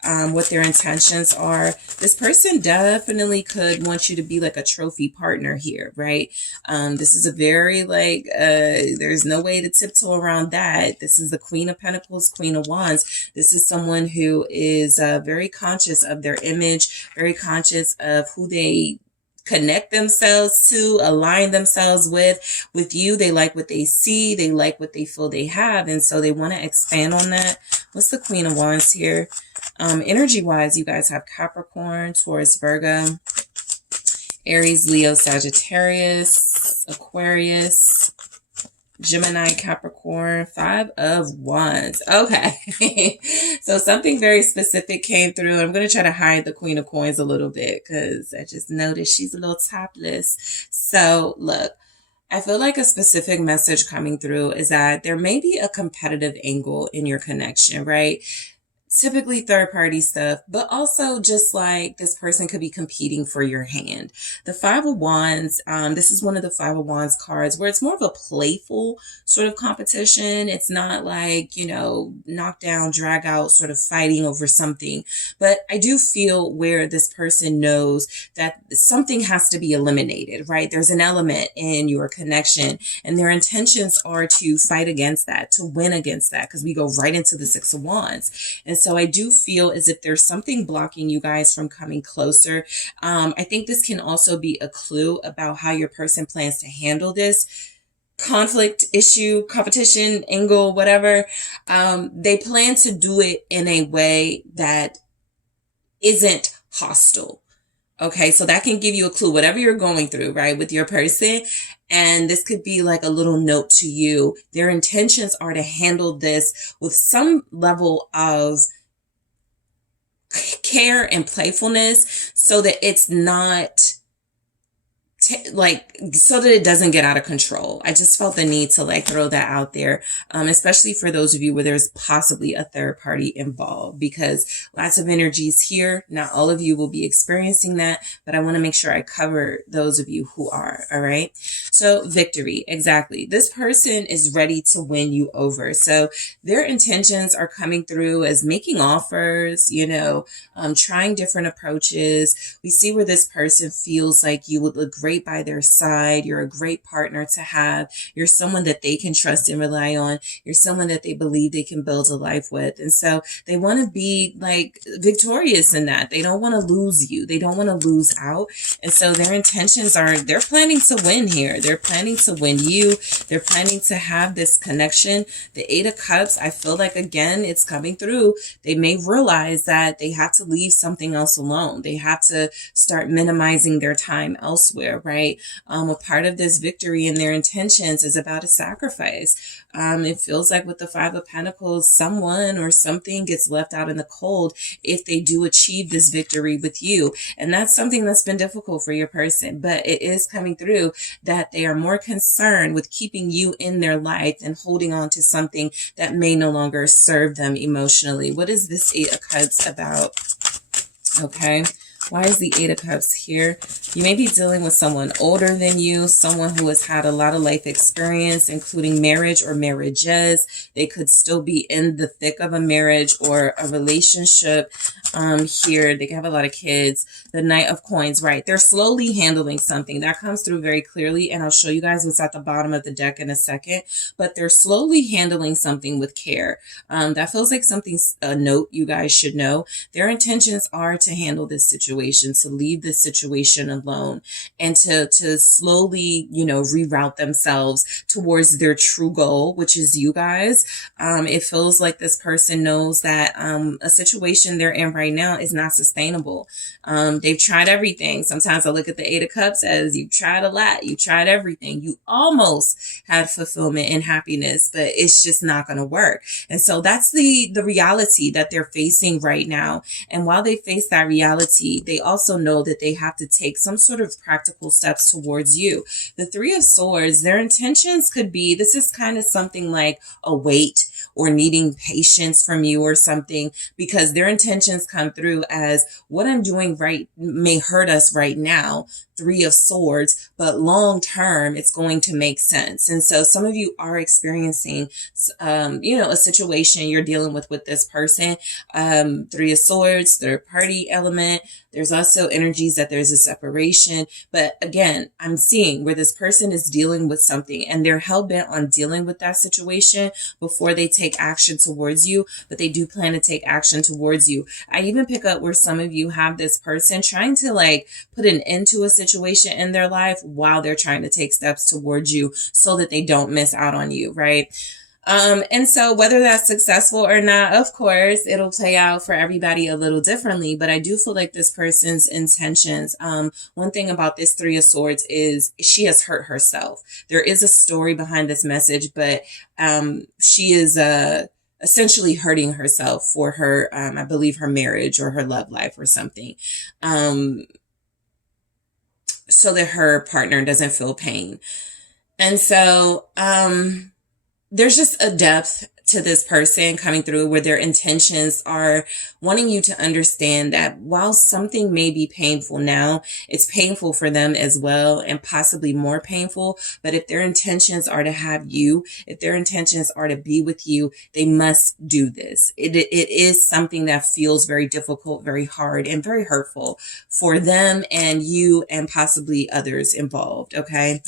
what their intentions are. This person definitely could want you to be like a trophy partner here, right? This is a very like, there's no way to tiptoe around that. This is the Queen of Pentacles, Queen of Wands. This is someone who is very conscious of their image, very conscious of who they connect themselves to, align themselves with you. They like what they see. They like what they feel they have. And so they want to expand on that. What's the Queen of Wands here? Energy wise, you guys have Capricorn, Taurus, Virgo, Aries, Leo, Sagittarius, Aquarius, Gemini, Capricorn, Five of Wands. Okay. So something very specific came through. I'm going to try to hide the Queen of Coins a little bit because I just noticed she's a little topless. So look, I feel like a specific message coming through is that there may be a competitive angle in your connection, right? Typically third party stuff, but also just like this person could be competing for your hand. The Five of Wands, this is one of the Five of Wands cards where it's more of a playful sort of competition. It's not like, you know, knock down, drag out sort of fighting over something. But I do feel where this person knows that something has to be eliminated, right? There's an element in your connection and their intentions are to fight against that, to win against that, because we go right into the Six of Wands. And so I do feel as if there's something blocking you guys from coming closer. I think this can also be a clue about how your person plans to handle this conflict, issue, competition, angle, whatever. They plan to do it in a way that isn't hostile. Okay, so that can give you a clue, whatever you're going through, right, with your person. And this could be like a little note to you. Their intentions are to handle this with some level of care and playfulness so that it's not so that it doesn't get out of control. I just felt the need to like throw that out there, especially for those of you where there's possibly a third party involved, because lots of energies here. Not all of you will be experiencing that, but I want to make sure I cover those of you who are. All right. So victory. Exactly. This person is ready to win you over. So their intentions are coming through as making offers, you know, trying different approaches. We see where this person feels like you would look great right by their side. You're a great partner to have. You're someone that they can trust and rely on. You're someone that they believe they can build a life with. And so they want to be like victorious in that. They don't want to lose you. They don't want to lose out. And so their intentions are, they're planning to win here. They're planning to win you. They're planning to have this connection. The Eight of Cups, I feel like, again, it's coming through. They may realize that they have to leave something else alone. They have to start minimizing their time elsewhere, right? A part of this victory and their intentions is about a sacrifice. It feels like with the Five of Pentacles, someone or something gets left out in the cold if they do achieve this victory with you. And that's something that's been difficult for your person, but it is coming through that they are more concerned with keeping you in their life than holding on to something that may no longer serve them emotionally. What is this Eight of Cups about? Okay. Why is the Eight of Cups here? You may be dealing with someone older than you, someone who has had a lot of life experience, including marriage or marriages. They could still be in the thick of a marriage or a relationship. Here, they have a lot of kids. The Knight of Coins, right? They're slowly handling something. That comes through very clearly, and I'll show you guys what's at the bottom of the deck in a second. But they're slowly handling something with care. That feels like something, a note you guys should know. Their intentions are to handle this situation, to leave this situation alone, and to slowly, you know, reroute themselves towards their true goal, which is you guys. It feels like this person knows that a situation they're in right now is not sustainable. They've tried everything. Sometimes I look at the Eight of Cups as you've tried a lot. You tried everything. You almost had fulfillment and happiness, but it's just not going to work. And so that's the reality that they're facing right now. And while they face that reality, they also know that they have to take some sort of practical steps towards you. The Three of Swords, their intentions could be, this is kind of something like a wait or needing patience from you or something, because their intentions come through as what I'm doing right may hurt us right now. Three of Swords, but long term, it's going to make sense. And so some of you are experiencing, you know, a situation you're dealing with this person. Three of Swords, third party element. There's also energies that there's a separation. But again, I'm seeing where this person is dealing with something and they're hell bent on dealing with that situation before they take action towards you, but they do plan to take action towards you. I even pick up where some of you have this person trying to like put an end to a situation in their life while they're trying to take steps towards you so that they don't miss out on you, right? And so whether that's successful or not, of course, it'll play out for everybody a little differently, but I do feel like this person's intentions, one thing about this Three of Swords is she has hurt herself. There is a story behind this message, but, she is, essentially hurting herself for her, I believe her marriage or her love life or something. So that her partner doesn't feel pain. And so, there's just a depth to this person coming through where their intentions are wanting you to understand that while something may be painful now, it's painful for them as well and possibly more painful. But if their intentions are to have you, if their intentions are to be with you, they must do this. It is something that feels very difficult, very hard, and very hurtful for them and you and possibly others involved. Okay.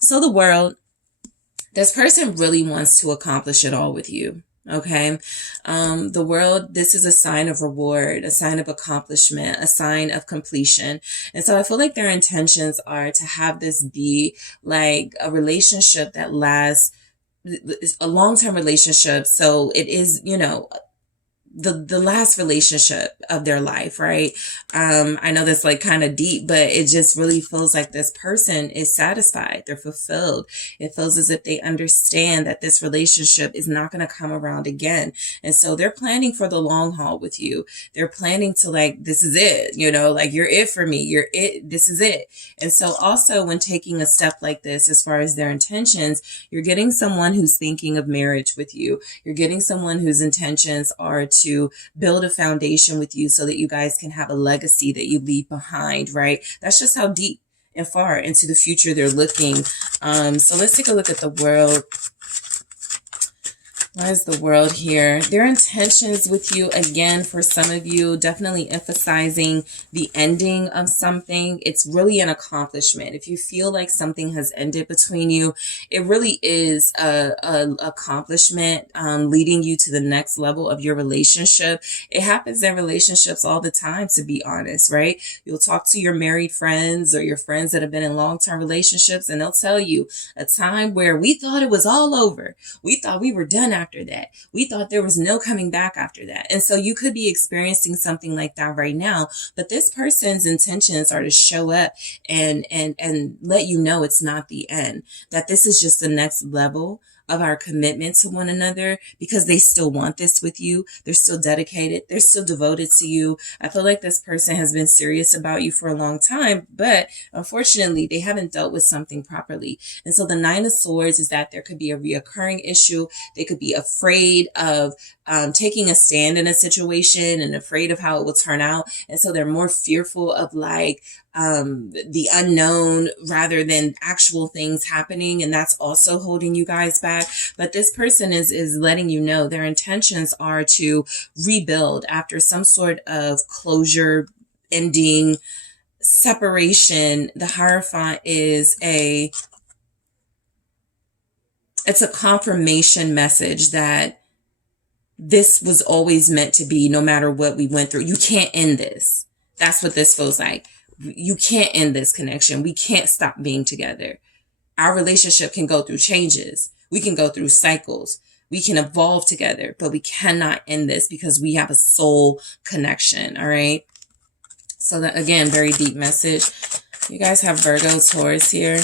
So the World, this person really wants to accomplish it all with you. Okay. The World, this is a sign of reward, a sign of accomplishment, a sign of completion. And so I feel like their intentions are to have this be like a relationship that lasts, a long-term relationship. So it is, you know, the last relationship of their life, right? I know that's like kind of deep, but it just really feels like this person is satisfied. They're fulfilled. It feels as if they understand that this relationship is not going to come around again. And so they're planning for the long haul with you. They're planning to like, this is it, you know, like you're it for me. You're it. This is it. And so also when taking a step like this, as far as their intentions, you're getting someone who's thinking of marriage with you. You're getting someone whose intentions are to build a foundation with you so that you guys can have a legacy that you leave behind, right? That's just how deep and far into the future they're looking. So let's take a look at the World. Why is the world here? Their intentions with you, again, for some of you, definitely emphasizing the ending of something. It's really an accomplishment. If you feel like something has ended between you, it really is a accomplishment, leading you to the next level of your relationship. It happens in relationships all the time, to be honest, right? You'll talk to your married friends or your friends that have been in long-term relationships, and they'll tell you a time where we thought it was all over. We thought we were done after that. We thought there was no coming back after that. And so you could be experiencing something like that right now, but this person's intentions are to show up and let you know it's not the end, that this is just the next level of our commitment to one another, because they still want this with you. They're still dedicated. They're still devoted to you. I feel like this person has been serious about you for a long time, but unfortunately, they haven't dealt with something properly. And so the Nine of Swords is that there could be a reoccurring issue. They could be afraid of taking a stand in a situation and afraid of how it will turn out. And so they're more fearful of like the unknown rather than actual things happening. And that's also holding you guys back. But this person is letting you know their intentions are to rebuild after some sort of closure, ending, separation. The Hierophant is it's a confirmation message that this was always meant to be, no matter what we went through. You can't end this. That's what this feels like. You can't end this connection. We can't stop being together. Our relationship can go through changes. We can go through cycles. We can evolve together, but we cannot end this because we have a soul connection. All right. So that, again, very deep message. You guys have Virgo, Taurus here.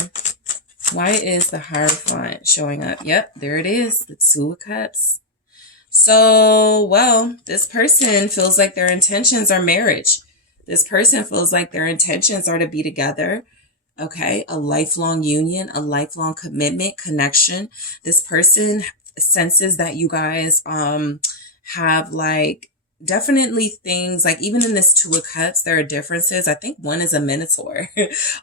Why is the Hierophant showing up? Yep, there it is. The Two of Cups. So, well, this person feels like their intentions are marriage. This person feels like their intentions are to be together. Okay, a lifelong union, a lifelong commitment, connection. This person senses that you guys have like definitely things like, even in this Two of Cups, there are differences. I think one is a minotaur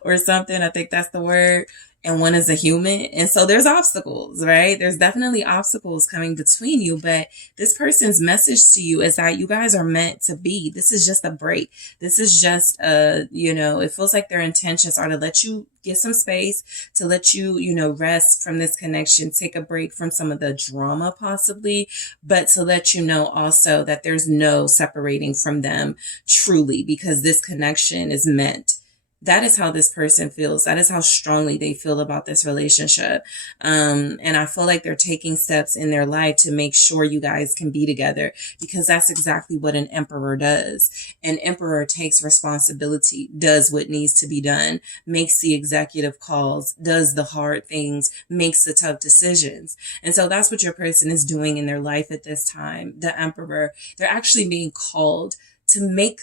or something. I think that's the word. And one is a human. And so there's obstacles, right? There's definitely obstacles coming between you, but this person's message to you is that you guys are meant to be. This is just a break. This is just it feels like their intentions are to let you get some space, to let you, rest from this connection, take a break from some of the drama possibly, but to let you know also that there's no separating from them truly, because this connection is meant. That is how this person feels. That is how strongly they feel about this relationship. And I feel like they're taking steps in their life to make sure you guys can be together, because that's exactly what an emperor does. An emperor takes responsibility, does what needs to be done, makes the executive calls, does the hard things, makes the tough decisions. And so that's what your person is doing in their life at this time. The emperor, they're actually being called to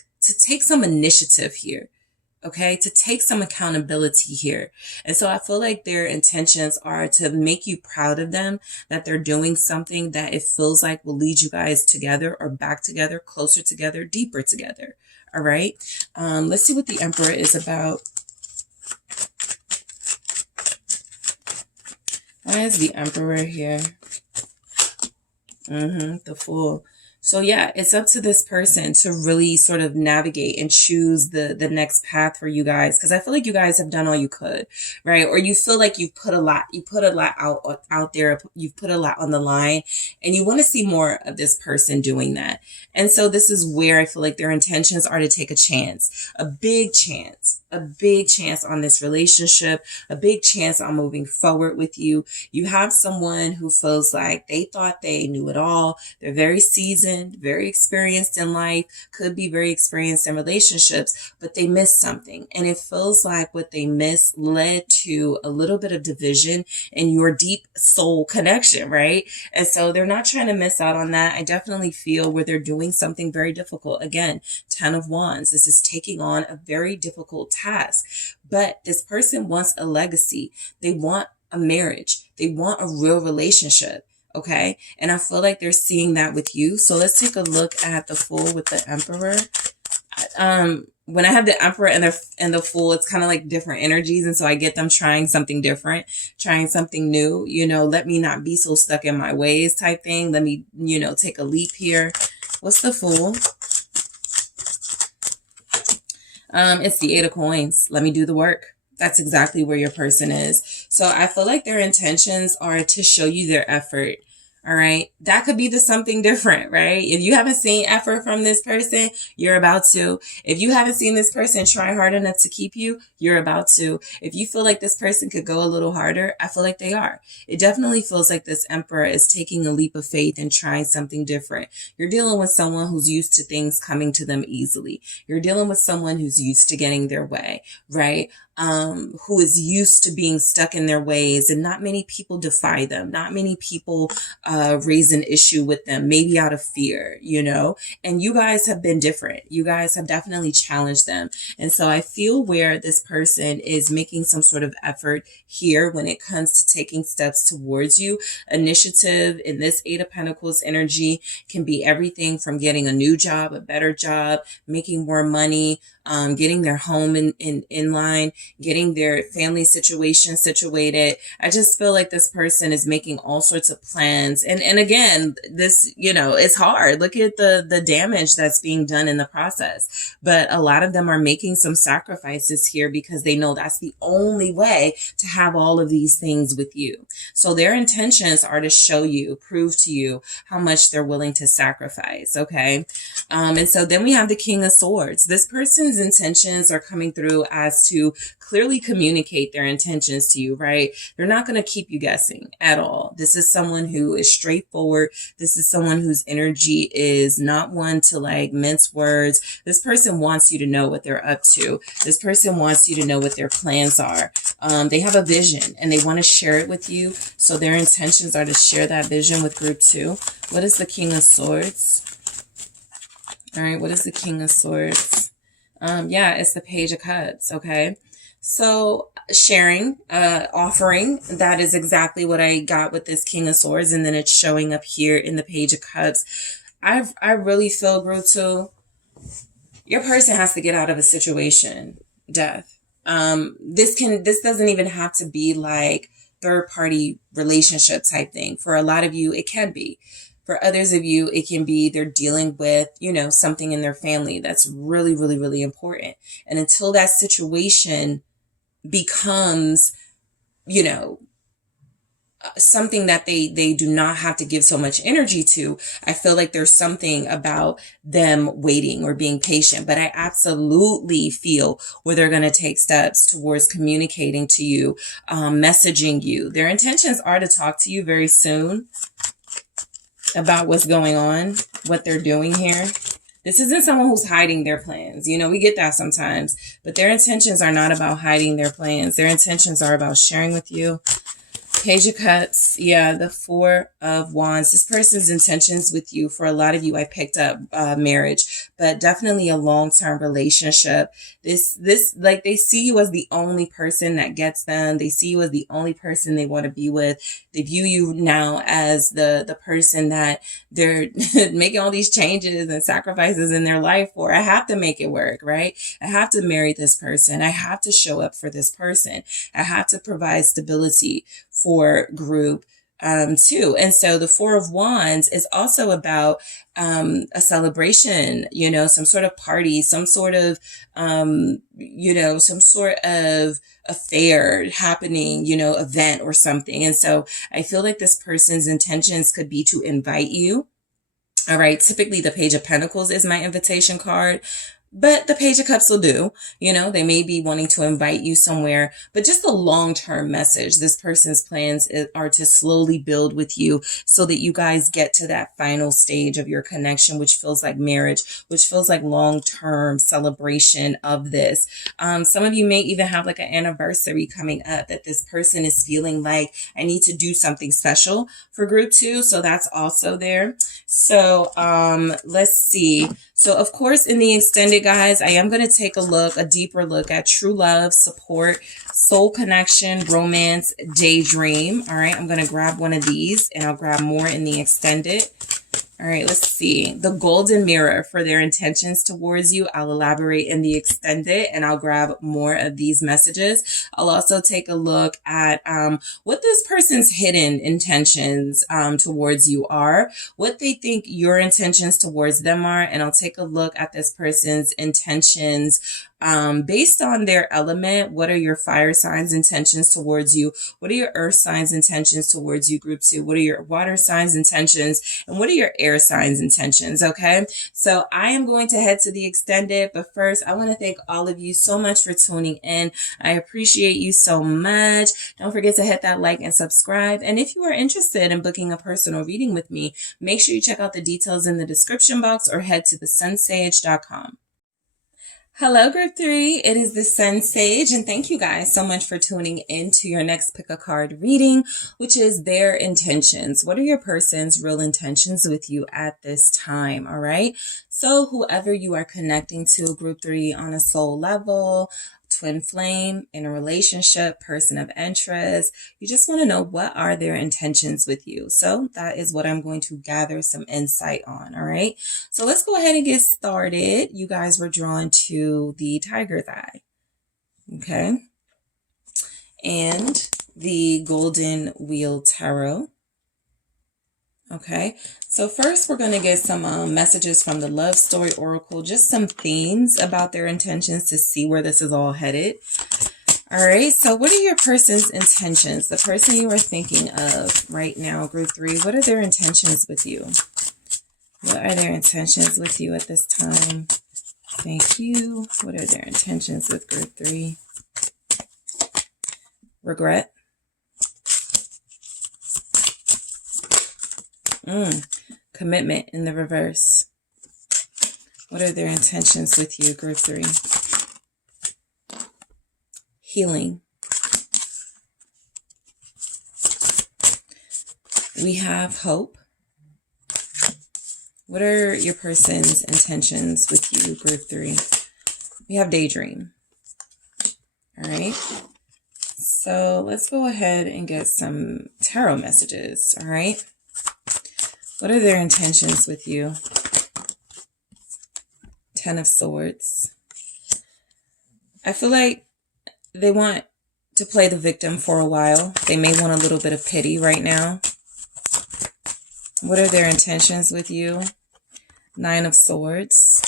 take some initiative here. Okay, to take some accountability here. And so I feel like their intentions are to make you proud of them, that they're doing something that it feels like will lead you guys together or back together, closer together, deeper together. All right. Let's see what the Emperor is about. Why is the Emperor here? The Fool. So yeah, it's up to this person to really sort of navigate and choose the next path for you guys. Because I feel like you guys have done all you could, right? Or you feel like you've put a lot out there. You've put a lot on the line, and you want to see more of this person doing that. And so this is where I feel like their intentions are to take a chance, a big chance on this relationship, a big chance on moving forward with you. You have someone who feels like they thought they knew it all. They're very seasoned, very experienced in life, could be very experienced in relationships, but they missed something. And it feels like what they missed led to a little bit of division in your deep soul connection, right? And so they're not trying to miss out on that. I definitely feel where they're doing something very difficult. Again, 10 of Wands. This is taking on a very difficult task, but this person wants a legacy. They want a marriage. They want a real relationship. Okay. And I feel like they're seeing that with you. So let's take a look at the Fool with the Emperor. when I have the Emperor and the Fool, it's kind of like different energies. And so I get them trying something different, trying something new, you know, let me not be so stuck in my ways type thing. Let me, you know, take a leap here. What's the Fool? It's the 8 of Coins. Let me do the work. That's exactly where your person is. So I feel like their intentions are to show you their effort. All right. That could be the something different, right? If you haven't seen effort from this person, you're about to. If you haven't seen this person try hard enough to keep you, you're about to. If you feel like this person could go a little harder, I feel like they are. It definitely feels like this Emperor is taking a leap of faith and trying something different. You're dealing with someone who's used to things coming to them easily. You're dealing with someone who's used to getting their way, right? Who is used to being stuck in their ways, and not many people defy them. Not many people raise an issue with them, maybe out of fear, you know, and you guys have been different. You guys have definitely challenged them. And so I feel where this person is making some sort of effort here when it comes to taking steps towards you. Initiative in this 8 of Pentacles energy can be everything from getting a new job, a better job, making more money, getting their home in line, getting their family situation situated. I just feel like this person is making all sorts of plans. And again, this, you know, it's hard. Look at the damage that's being done in the process. But a lot of them are making some sacrifices here because they know that's the only way to have all of these things with you. So their intentions are to show you, prove to you how much they're willing to sacrifice. Okay. And so then we have the King of Swords. This person's intentions are coming through as to clearly communicate their intentions to you, right? They're not going to keep you guessing at all. This is someone who is straightforward. This is someone whose energy is not one to like mince words. This person wants you to know what they're up to. This person wants you to know what their plans are. They have a vision and they want to share it with you. So their intentions are to share that vision with group 2. What is the King of Swords? All right. What is the King of Swords? Yeah, it's the Page of Cups. Okay. So sharing, offering, that is exactly what I got with this King of Swords. And then it's showing up here in the Page of Cups. I really feel, group 2, your person has to get out of a situation, death. This doesn't even have to be like third party relationship type thing. For a lot of you, it can be. For others of you, it can be they're dealing with, you know, something in their family that's really, really, really important. And until that situation becomes, you know, something that they do not have to give so much energy to, I feel like there's something about them waiting or being patient. But I absolutely feel where they're going to take steps towards communicating to you, messaging you. Their intentions are to talk to you very soon about what's going on, what they're doing here. This isn't someone who's hiding their plans. You know, we get that sometimes, but their intentions are not about hiding their plans. Their intentions are about sharing with you. Page of Cups. Yeah, the 4 of Wands. This person's intentions with you, for a lot of you, I picked up marriage, but definitely a long-term relationship. This, like, they see you as the only person that gets them. They see you as the only person they want to be with. They view you now as the person that they're making all these changes and sacrifices in their life for. I have to make it work, right? I have to marry this person. I have to show up for this person. I have to provide stability for group 2. And so the 4 of Wands is also about a celebration, you know, some sort of party, some sort of, you know, some sort of affair happening, you know, event or something. And so I feel like this person's intentions could be to invite you. All right. Typically the Page of Pentacles is my invitation card. But the Page of Cups will do. You know, they may be wanting to invite you somewhere, but just a long-term message. This person's plans are to slowly build with you so that you guys get to that final stage of your connection, which feels like marriage, which feels like long-term celebration of this. Some of you may even have like an anniversary coming up that this person is feeling like, I need to do something special for group 2. So that's also there. So let's see. So of course, in the extended, guys, I am going to take a deeper look at true love, support, soul connection, romance, daydream. All right, I'm going to grab one of these and I'll grab more in the extended. All right, let's see. The golden mirror for their intentions towards you. I'll elaborate in the extended and I'll grab more of these messages. I'll also take a look at what this person's hidden intentions towards you are, what they think your intentions towards them are, and I'll take a look at this person's intentions based on their element. What are your fire signs intentions towards you? What are your earth signs intentions towards you, group 2? What are your water signs intentions? And what are your air signs intentions? Okay, so I am going to head to the extended, but first I want to thank all of you so much for tuning in. I appreciate you so much. Don't forget to hit that like and subscribe. And if you are interested in booking a personal reading with me, make sure you check out the details in the description box or head to TheSunSage.com. Hello, Group 3. It is the Sun Sage, and thank you guys so much for tuning in to your next pick a card reading, which is their intentions. What are your person's real intentions with you at this time? All right. So whoever you are connecting to, Group 3, on a soul level, twin flame, in a relationship, person of interest, you just want to know what are their intentions with you. So that is what I'm going to gather some insight on. All right. So let's go ahead and get started. You guys were drawn to the tiger's eye. Okay. And the golden wheel tarot. Okay, so first we're going to get some messages from the love story oracle, just some themes about their intentions to see where this is all headed. All right, so what are your person's intentions? The person you are thinking of right now, Group 3, what are their intentions with you? What are their intentions with you at this time? Thank you. What are their intentions with Group 3? Regret. Commitment in the reverse. What are their intentions with you, Group 3? Healing. We have hope. What are your person's intentions with you, Group 3? We have daydream. All right. So let's go ahead and get some tarot messages. All right. What are their intentions with you? Ten of Swords. I feel like they want to play the victim for a while. They may want a little bit of pity right now. What are their intentions with you? Nine of Swords.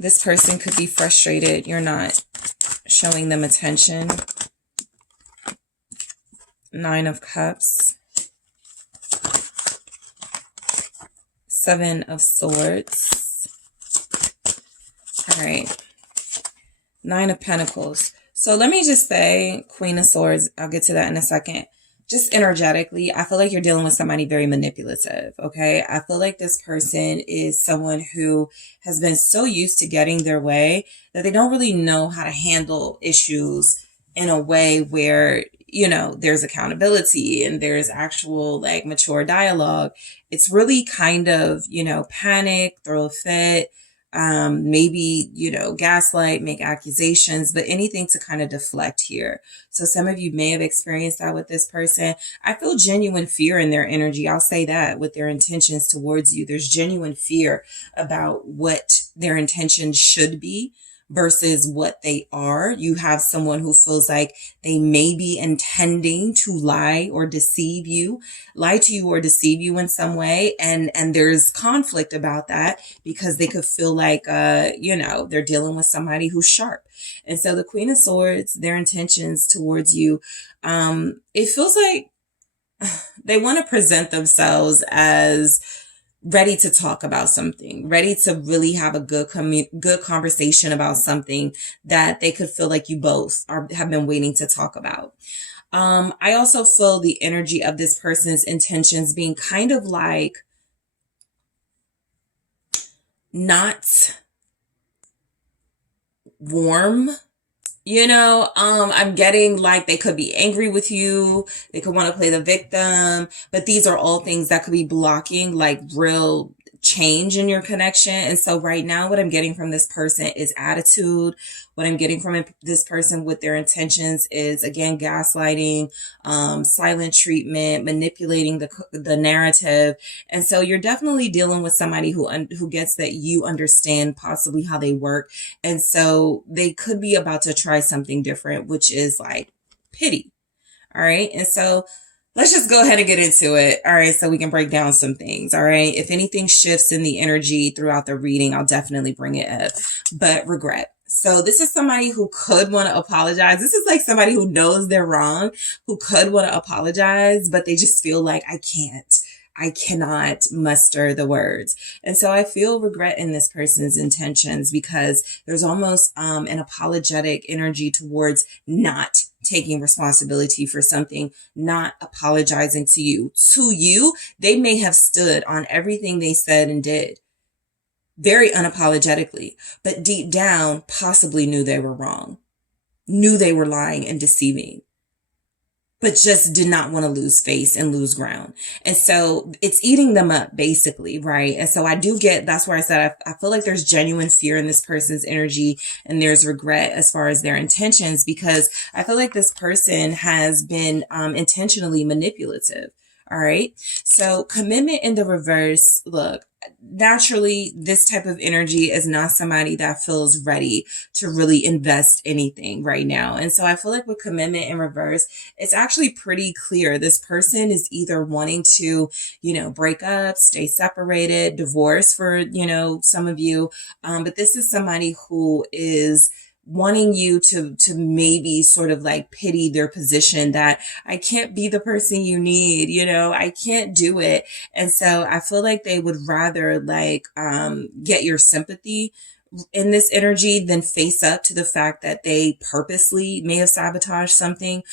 This person could be frustrated. You're not showing them attention. Nine of Cups. Seven of Swords. All right. Nine of Pentacles. So let me just say, Queen of Swords, I'll get to that in a second. Just energetically, I feel like you're dealing with somebody very manipulative, okay? I feel like this person is someone who has been so used to getting their way that they don't really know how to handle issues in a way where, you know, there's accountability and there's actual like mature dialogue. It's really kind of, you know, panic, throw a fit, maybe, you know, gaslight, make accusations, but anything to kind of deflect here. So some of you may have experienced that with this person. I feel genuine fear in their energy. I'll say that with their intentions towards you. There's genuine fear about what their intentions should be versus what they are. You have someone who feels like they may be intending to lie or deceive you, lie to you or deceive you in some way. And there's conflict about that because they could feel like, you know, they're dealing with somebody who's sharp. And so the Queen of Swords, their intentions towards you, it feels like they want to present themselves as ready to talk about something, ready to really have a good conversation about something that they could feel like you both have been waiting to talk about. I also feel the energy of this person's intentions being kind of like not warm. You know, I'm getting like they could be angry with you. They could want to play the victim, but these are all things that could be blocking like real change in your connection. And so right now, what I'm getting from this person is attitude. What I'm getting from this person with their intentions is, again, gaslighting, silent treatment, manipulating the narrative. And so you're definitely dealing with somebody who gets that you understand possibly how they work. And so they could be about to try something different, which is like pity. All right. And so let's just go ahead and get into it. All right. So we can break down some things. All right. If anything shifts in the energy throughout the reading, I'll definitely bring it up. But regret. So this is somebody who could want to apologize. This is like somebody who knows they're wrong, who could want to apologize, but they just feel like, I cannot muster the words. And so I feel regret in this person's intentions because there's almost an apologetic energy towards not taking responsibility for something, not apologizing to you. To you, they may have stood on everything they said and did very unapologetically, but deep down possibly knew they were wrong, knew they were lying and deceiving, but just did not want to lose face and lose ground. And so it's eating them up, basically, right? And so I do get, that's where I said, I feel like there's genuine fear in this person's energy and there's regret as far as their intentions, because I feel like this person has been intentionally manipulative. All right. So commitment in the reverse, look, naturally, this type of energy is not somebody that feels ready to really invest anything right now. And so I feel like with commitment in reverse, it's actually pretty clear. This person is either wanting to, break up, stay separated, divorce for, some of you. But this is somebody who is wanting you to maybe sort of like pity their position that I can't be the person you need, I can't do it. And so I feel like they would rather get your sympathy in this energy than face up to the fact that they purposely may have sabotaged something,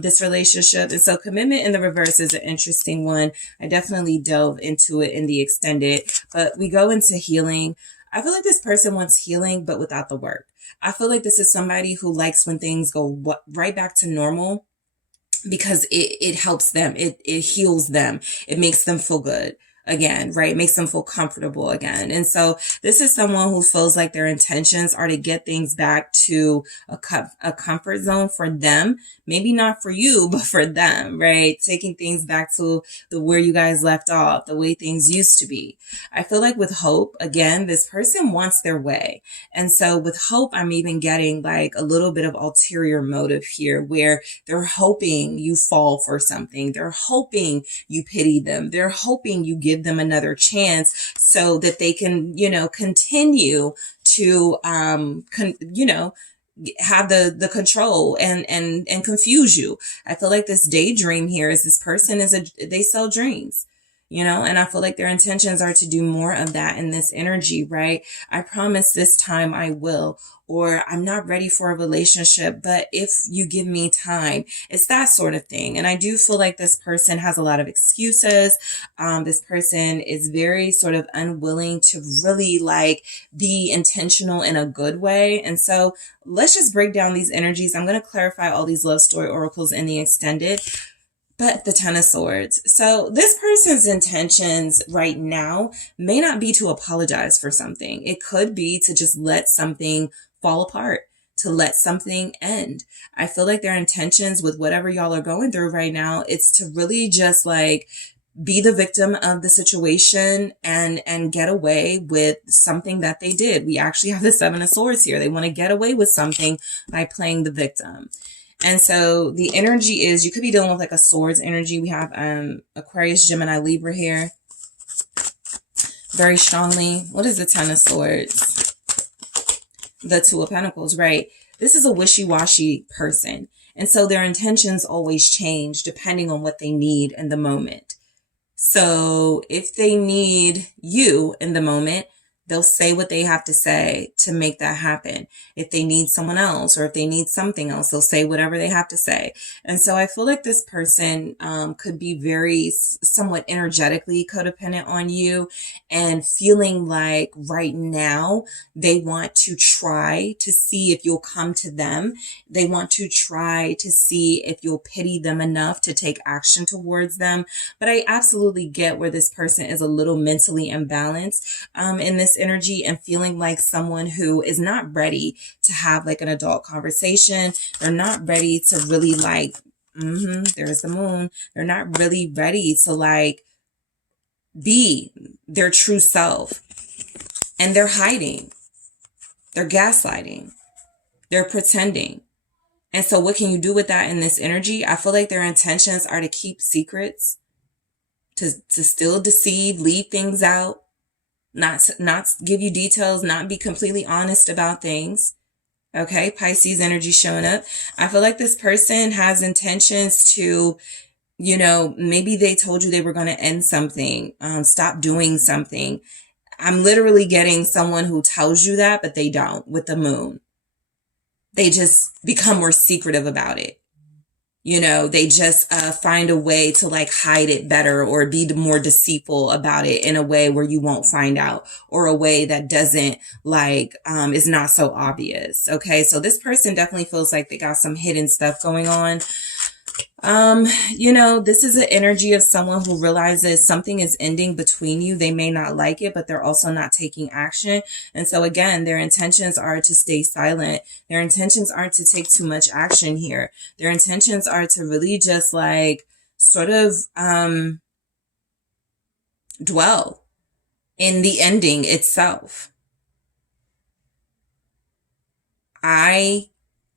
this relationship. And so commitment in the reverse is an interesting one. I definitely delve into it in the extended, but we go into healing. I feel like this person wants healing, but without the work. I feel like this is somebody who likes when things go right back to normal because it helps them. It heals them. It makes them feel good again, right? It makes them feel comfortable again. And so this is someone who feels like their intentions are to get things back to a comfort zone for them. Maybe not for you, but for them, right? Taking things back to where you guys left off, the way things used to be. I feel like with hope, again, this person wants their way. And so with hope, I'm even getting like a little bit of ulterior motive here where they're hoping you fall for something. They're hoping you pity them. They're hoping you give them another chance so that they can, continue to, have the control and confuse you. I feel like this daydream here is this person they sell dreams, and I feel like their intentions are to do more of that in this energy, right? I promise this time I will, or I'm not ready for a relationship, but if you give me time, it's that sort of thing. And I do feel like this person has a lot of excuses. This person is very sort of unwilling to really be intentional in a good way. And so let's just break down these energies. I'm going to clarify all these love story oracles in the extended. But the Ten of Swords. So this person's intentions right now may not be to apologize for something. It could be to just let something fall apart, to let something end. I feel like their intentions with whatever y'all are going through right now, it's to really just be the victim of the situation and get away with something that they did. We actually have the Seven of Swords here. They want to get away with something by playing the victim. And so the energy is, you could be dealing with a swords energy. We have Aquarius, Gemini, Libra here very strongly. What is the Ten of Swords? The Two of Pentacles, right? This is a wishy-washy person. And so their intentions always change depending on what they need in the moment. So if they need you in the moment, They'll say what they have to say to make that happen. If they need someone else or if they need something else, they'll say whatever they have to say. And so I feel like this person could be very somewhat energetically codependent on you and feeling like right now they want to try to see if you'll come to them. They want to try to see if you'll pity them enough to take action towards them. But I absolutely get where this person is a little mentally imbalanced in this energy and feeling like someone who is not ready to have like an adult conversation. They're not ready to really like, there's the moon. They're not really ready to like be their true self. And they're hiding. They're gaslighting. They're pretending. And so what can you do with that in this energy? I feel like their intentions are to keep secrets, to still deceive, leave things out, not give you details, not be completely honest about things. Okay, Pisces energy showing up. I feel like this person has intentions to, you know, maybe they told you they were going to end something, stop doing something. I'm literally getting someone who tells you that, but they don't with the moon. They just become more secretive about it. You know, they just find a way to like hide it better or be more deceitful about it in a way where you won't find out, or a way that doesn't like, is not so obvious. Okay. So this person definitely feels like they got some hidden stuff going on. You know, this is an energy of someone who realizes something is ending between you. They may not like it, but they're also not taking action. And so again, their intentions are to stay silent. Their intentions aren't to take too much action here. Their intentions are to really just like sort of, dwell in the ending itself. I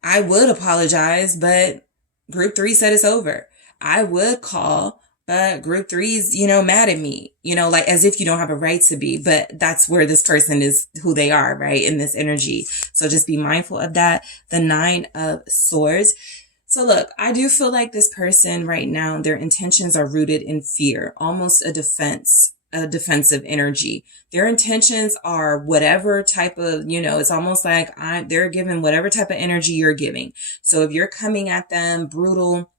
would apologize, but Group 3 said it's over. I would call, but Group 3's, you know, mad at me, you know, like as if you don't have a right to be, but that's where this person is, who they are, right, in this energy. So just be mindful of that. The 9 of Swords. So look, I do feel like this person right now, their intentions are rooted in fear, almost a defensive energy. Their intentions are whatever type of, you know, it's almost like they're giving whatever type of energy you're giving. So if you're coming at them brutal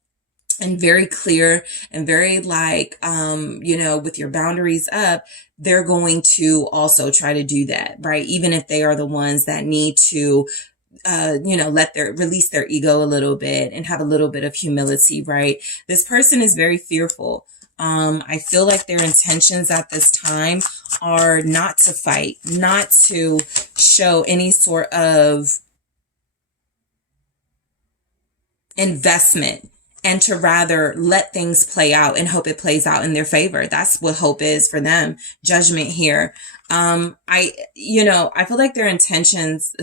and very clear and very like, you know, with your boundaries up, they're going to also try to do that, right? Even if they are the ones that need to you know, release their ego a little bit and have a little bit of humility, right? This person is very fearful. I feel like their intentions at this time are not to fight, not to show any sort of investment, and to rather let things play out and hope it plays out in their favor. That's what hope is for them. Judgment here. I feel like their intentions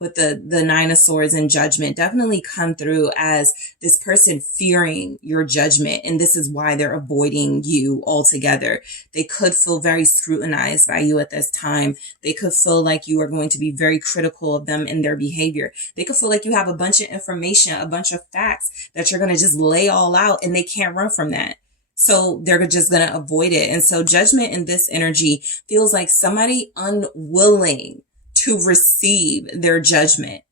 with the 9 of Swords and Judgment definitely come through as this person fearing your judgment. And this is why they're avoiding you altogether. They could feel very scrutinized by you at this time. They could feel like you are going to be very critical of them in their behavior. They could feel like you have a bunch of information, a bunch of facts that you're going to just lay all out, and they can't run from that. So they're just going to avoid it. And so Judgment in this energy feels like somebody unwilling to receive their judgment,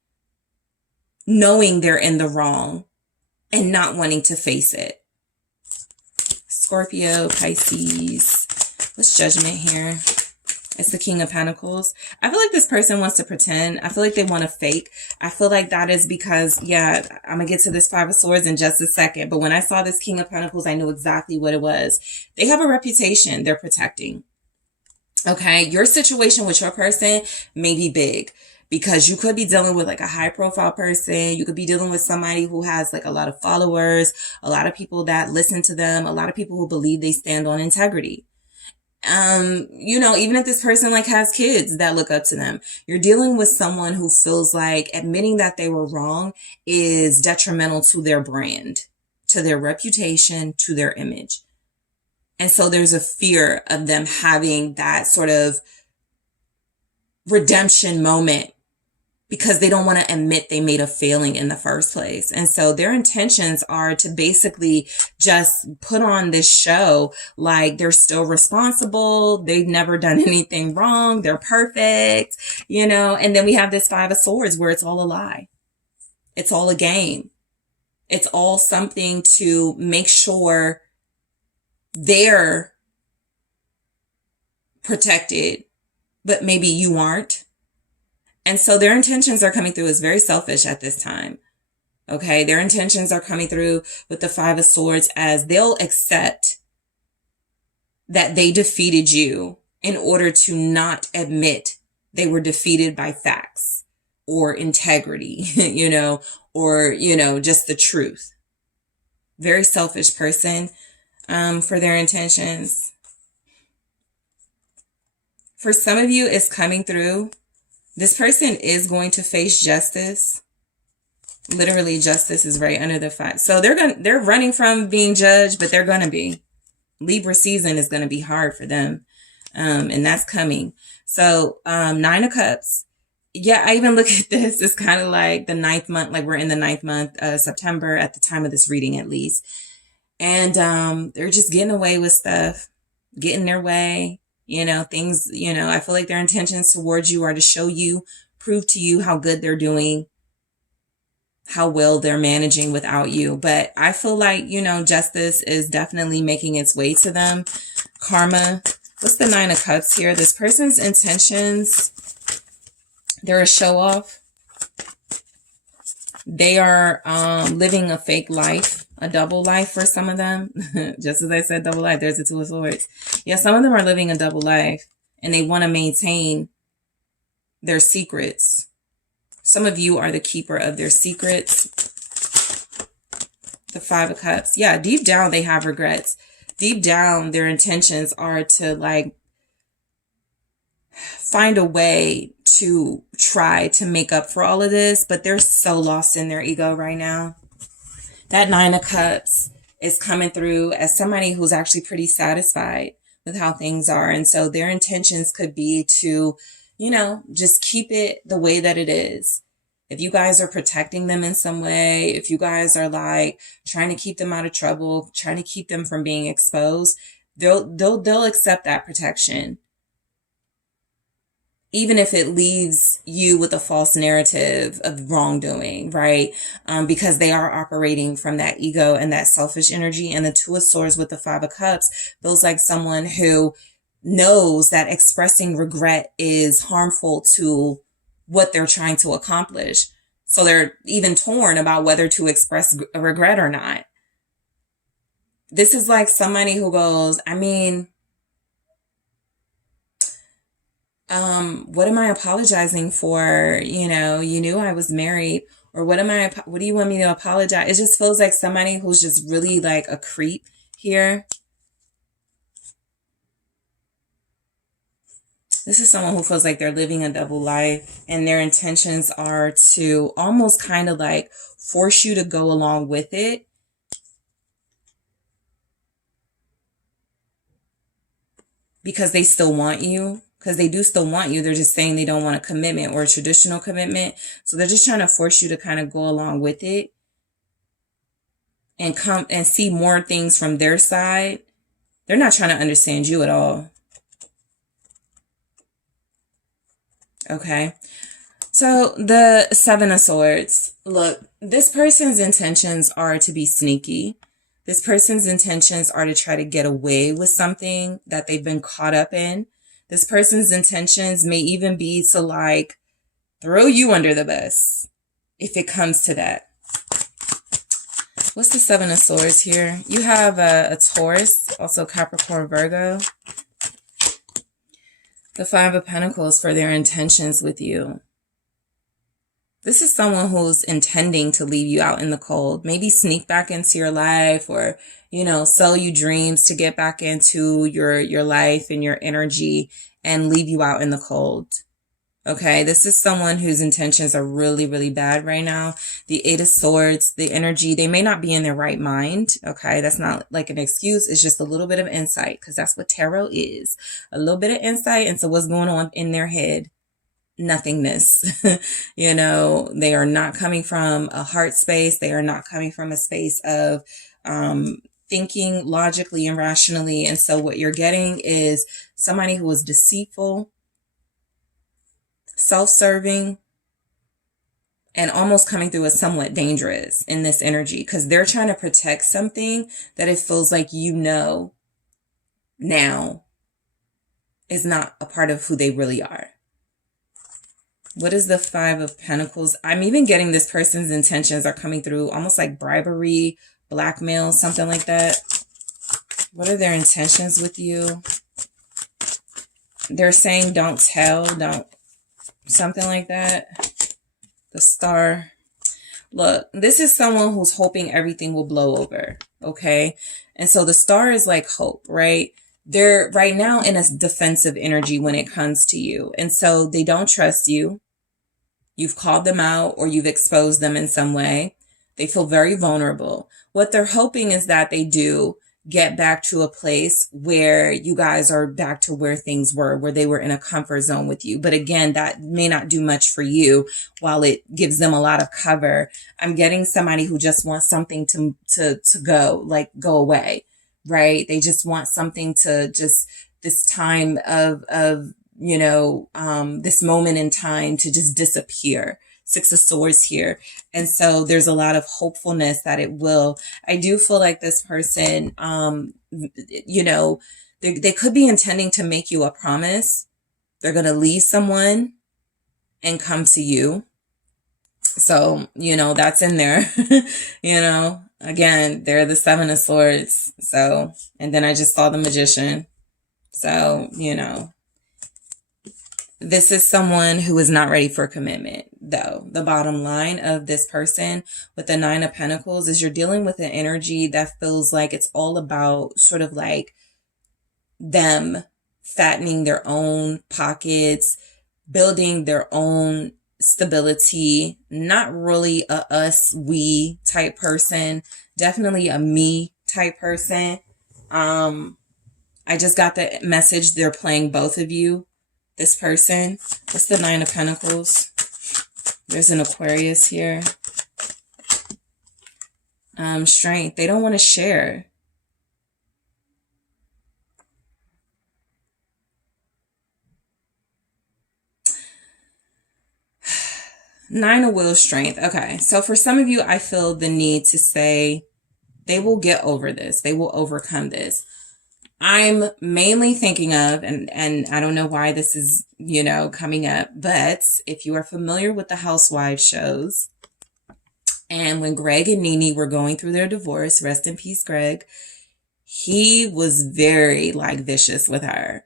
knowing they're in the wrong and not wanting to face it. Scorpio, Pisces. What's Judgment here? It's the King of Pentacles. I feel like this person wants to pretend. I feel like they want to fake. I feel like that is because, yeah, I'm going to get to this 5 of Swords in just a second. But when I saw this King of Pentacles, I knew exactly what it was. They have a reputation they're protecting. Okay, your situation with your person may be big, because you could be dealing with like a high profile person. You could be dealing with somebody who has like a lot of followers, a lot of people that listen to them, a lot of people who believe they stand on integrity. You know, even if this person like has kids that look up to them, you're dealing with someone who feels like admitting that they were wrong is detrimental to their brand, to their reputation, to their image. And so there's a fear of them having that sort of redemption moment because they don't want to admit they made a failing in the first place. And so their intentions are to basically just put on this show like they're still responsible. They've never done anything wrong. They're perfect, you know. And then we have this Five of Swords where it's all a lie. It's all a game. It's all something to make sure they're protected, but maybe you aren't. And so their intentions are coming through as very selfish at this time. Okay. Their intentions are coming through with the Five of Swords as they'll accept that they defeated you in order to not admit they were defeated by facts or integrity, you know, or, you know, just the truth. Very selfish person, for their intentions. For some of you, it's coming through. This person is going to face justice. Literally, justice is right under the five. So they're running from being judged, but they're going to be. Libra season is going to be hard for them. And that's coming. So, 9 of Cups. Yeah, I even look at this. It's kind of like the 9th month, like we're in the 9th month, September at the time of this reading, at least. And, they're just getting away with stuff, getting their way. You know, things, you know, I feel like their intentions towards you are to show you, prove to you how good they're doing, how well they're managing without you. But I feel like, you know, justice is definitely making its way to them. Karma. What's the 9 of Cups here? This person's intentions, they're a show off. They are living a fake life, a double life for some of them. Just as I said, double life, there's the Two of Swords. Yeah, some of them are living a double life and they want to maintain their secrets. Some of you are the keeper of their secrets. The 5 of Cups. Yeah, deep down they have regrets. Deep down their intentions are to like find a way to try to make up for all of this, but they're so lost in their ego right now. That 9 of Cups is coming through as somebody who's actually pretty satisfied with how things are. And so their intentions could be to, you know, just keep it the way that it is. If you guys are protecting them in some way, if you guys are like trying to keep them out of trouble, trying to keep them from being exposed, they'll accept that protection. Even if it leaves you with a false narrative of wrongdoing, right? Because they are operating from that ego and that selfish energy. And the Two of Swords with the 5 of Cups feels like someone who knows that expressing regret is harmful to what they're trying to accomplish. So they're even torn about whether to express a regret or not. This is like somebody who goes, I mean, what am I apologizing for? You know, you knew I was married, or what do you want me to apologize? It just feels like somebody who's just really like a creep here. This is someone who feels like they're living a double life and their intentions are to almost kind of like force you to go along with it. Because they still want you. Because they do still want you. They're just saying they don't want a commitment or a traditional commitment. So they're just trying to force you to kind of go along with it. And come and see more things from their side. They're not trying to understand you at all. Okay. So the 7 of Swords. Look, this person's intentions are to be sneaky. This person's intentions are to try to get away with something that they've been caught up in. This person's intentions may even be to like throw you under the bus if it comes to that. What's the 7 of Swords here? You have a Taurus, also Capricorn, Virgo. The 5 of Pentacles for their intentions with you. This is someone who's intending to leave you out in the cold. Maybe sneak back into your life or, you know, sell you dreams to get back into your life and your energy and leave you out in the cold. Okay, this is someone whose intentions are really, really bad right now. The 8 of Swords, the energy, they may not be in their right mind. Okay, that's not like an excuse. It's just a little bit of insight because that's what tarot is. A little bit of insight into what's going on in their head. nothingness. You know, they are not coming from a heart space. They are not coming from a space of thinking logically and rationally. And so what you're getting is somebody who is deceitful, self-serving, and almost coming through as somewhat dangerous in this energy, because they're trying to protect something that it feels like, you know, now is not a part of who they really are. What is the Five of Pentacles? I'm even getting this person's intentions are coming through almost like bribery, blackmail, something like that. What are their intentions with you? They're saying don't tell, don't, something like that. The Star. Look, this is someone who's hoping everything will blow over, okay? And so the Star is like hope, right? They're right now in a defensive energy when it comes to you. And so they don't trust you. You've called them out or you've exposed them in some way. They feel very vulnerable. What they're hoping is that they do get back to a place where you guys are back to where things were, where they were in a comfort zone with you. But again, that may not do much for you while it gives them a lot of cover. I'm getting somebody who just wants something to go, like go away, right? They just want something to just, this time of, you know, this moment in time to just disappear. Six of Swords here. And so there's a lot of hopefulness that it will. I do feel like this person, you know, they could be intending to make you a promise. They're going to leave someone and come to you. So, you know, that's in there. You know, again, they're the Seven of Swords. So, and then I just saw the Magician. So, you know, this is someone who is not ready for commitment, though. The bottom line of this person with the Nine of Pentacles is you're dealing with an energy that feels like it's all about sort of like them fattening their own pockets, building their own stability. Not really a us, we type person. Definitely a me type person. I just got the message they're playing both of you. This person. What's the Nine of Pentacles? There's an Aquarius here. Strength. They don't want to share. Nine of Wheels, strength. Okay. So for some of you, I feel the need to say they will get over this. They will overcome this. I'm mainly thinking of, and I don't know why this is, you know, coming up, but if you are familiar with the Housewives shows, and when Greg and Nene were going through their divorce, rest in peace, Greg, he was very like vicious with her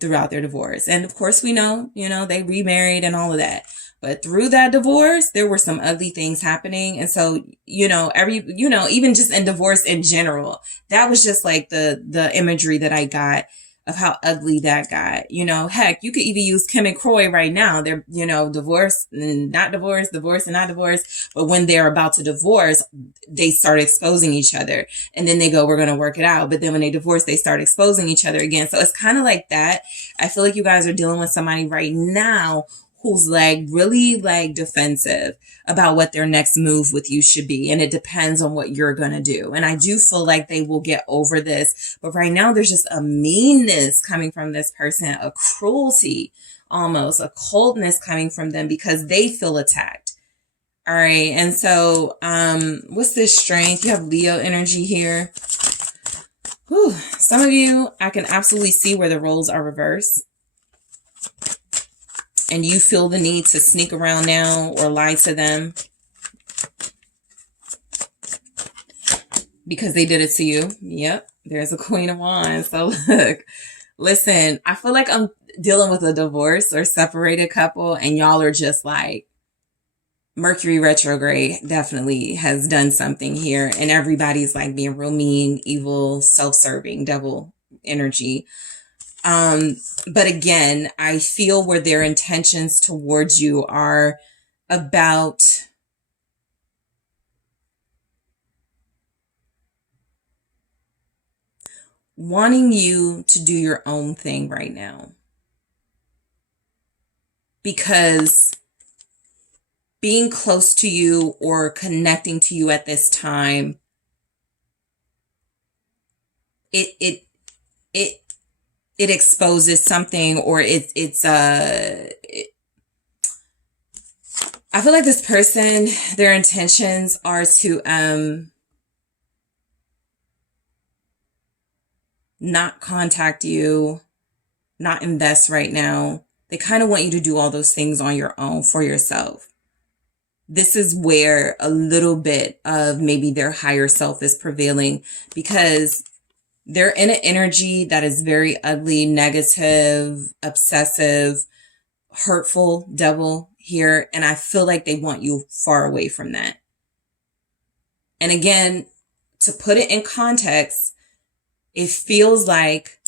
throughout their divorce. And of course we know, you know, they remarried and all of that. But through that divorce, there were some ugly things happening. And so, you know, even just in divorce in general, that was just like the imagery that I got of how ugly that got. You know, heck, you could even use Kim and Croy right now. They're, you know, divorced and not divorced, divorced and not divorced. But when they're about to divorce, they start exposing each other. And then they go, we're going to work it out. But then when they divorce, they start exposing each other again. So it's kind of like that. I feel like you guys are dealing with somebody right now who's like really like defensive about what their next move with you should be. And it depends on what you're going to do. And I do feel like they will get over this. But right now there's just a meanness coming from this person, a cruelty, almost a coldness coming from them because they feel attacked. All right. And so, what's this strength? You have Leo energy here. Whew. Some of you, I can absolutely see where the roles are reversed. And you feel the need to sneak around now or lie to them because they did it to you. Yep, there's a Queen of Wands. So look, listen, I feel like I'm dealing with a divorce or separated couple and y'all are just like, Mercury retrograde definitely has done something here. And everybody's like being real mean, evil, self-serving, devil energy. But again, I feel where their intentions towards you are about wanting you to do your own thing right now. because being close to you or connecting to you at this time, it exposes something, or I feel like this person, their intentions are to not contact you, not invest right now. They kind of want you to do all those things on your own for yourself. This is where a little bit of maybe their higher self is prevailing, because they're in an energy that is very ugly, negative, obsessive, hurtful, devil here. And I feel like they want you far away from that. And again, to put it in context, it feels like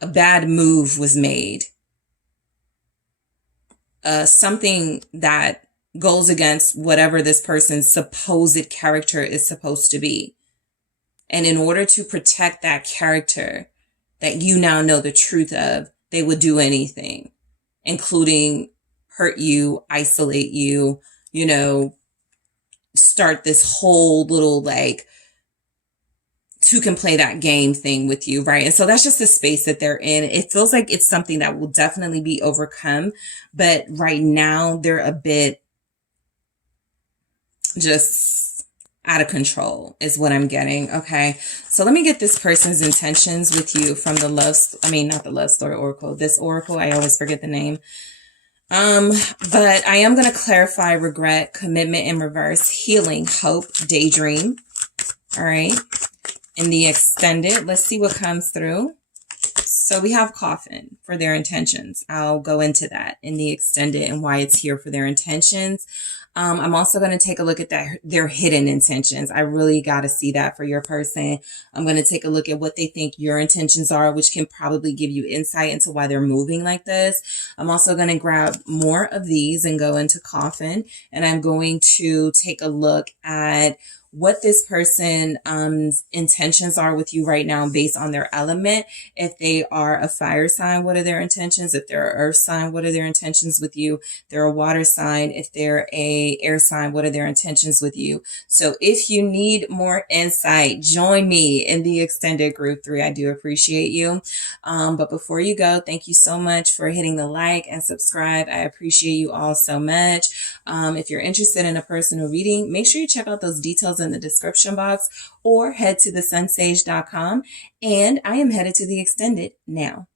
a bad move was made. Something that goes against whatever this person's supposed character is supposed to be. And in order to protect that character that you now know the truth of, they would do anything, including hurt you, isolate you, start this whole little two can play that game thing with you, right? And so that's just the space that they're in. It feels like it's something that will definitely be overcome, but right now they're a bit just out of control is what I'm getting. Okay. So let me get this person's intentions with you from the not the love story oracle, this oracle. I always forget the name. But I am going to clarify regret, commitment in reverse, healing, hope, daydream. All right. In the extended, let's see what comes through. So we have coffin for their intentions. I'll go into that in the extended and why it's here for their intentions. I'm also going to take a look at their hidden intentions. I really got to see that for your person. I'm going to take a look at what they think your intentions are, which can probably give you insight into why they're moving like this. I'm also going to grab more of these and go into coffin, and I'm going to take a look at what this person's intentions are with you right now based on their element. If they are a fire sign, what are their intentions? If they're an earth sign, what are their intentions with you? If they're a water sign, if they're a air sign, what are their intentions with you? So if you need more insight, join me in the extended group 3. I do appreciate you. But before you go, thank you so much for hitting the like and subscribe. I appreciate you all so much. If you're interested in a personal reading, make sure you check out those details in the description box or head to TheSunSage.com. And I am headed to the extended now.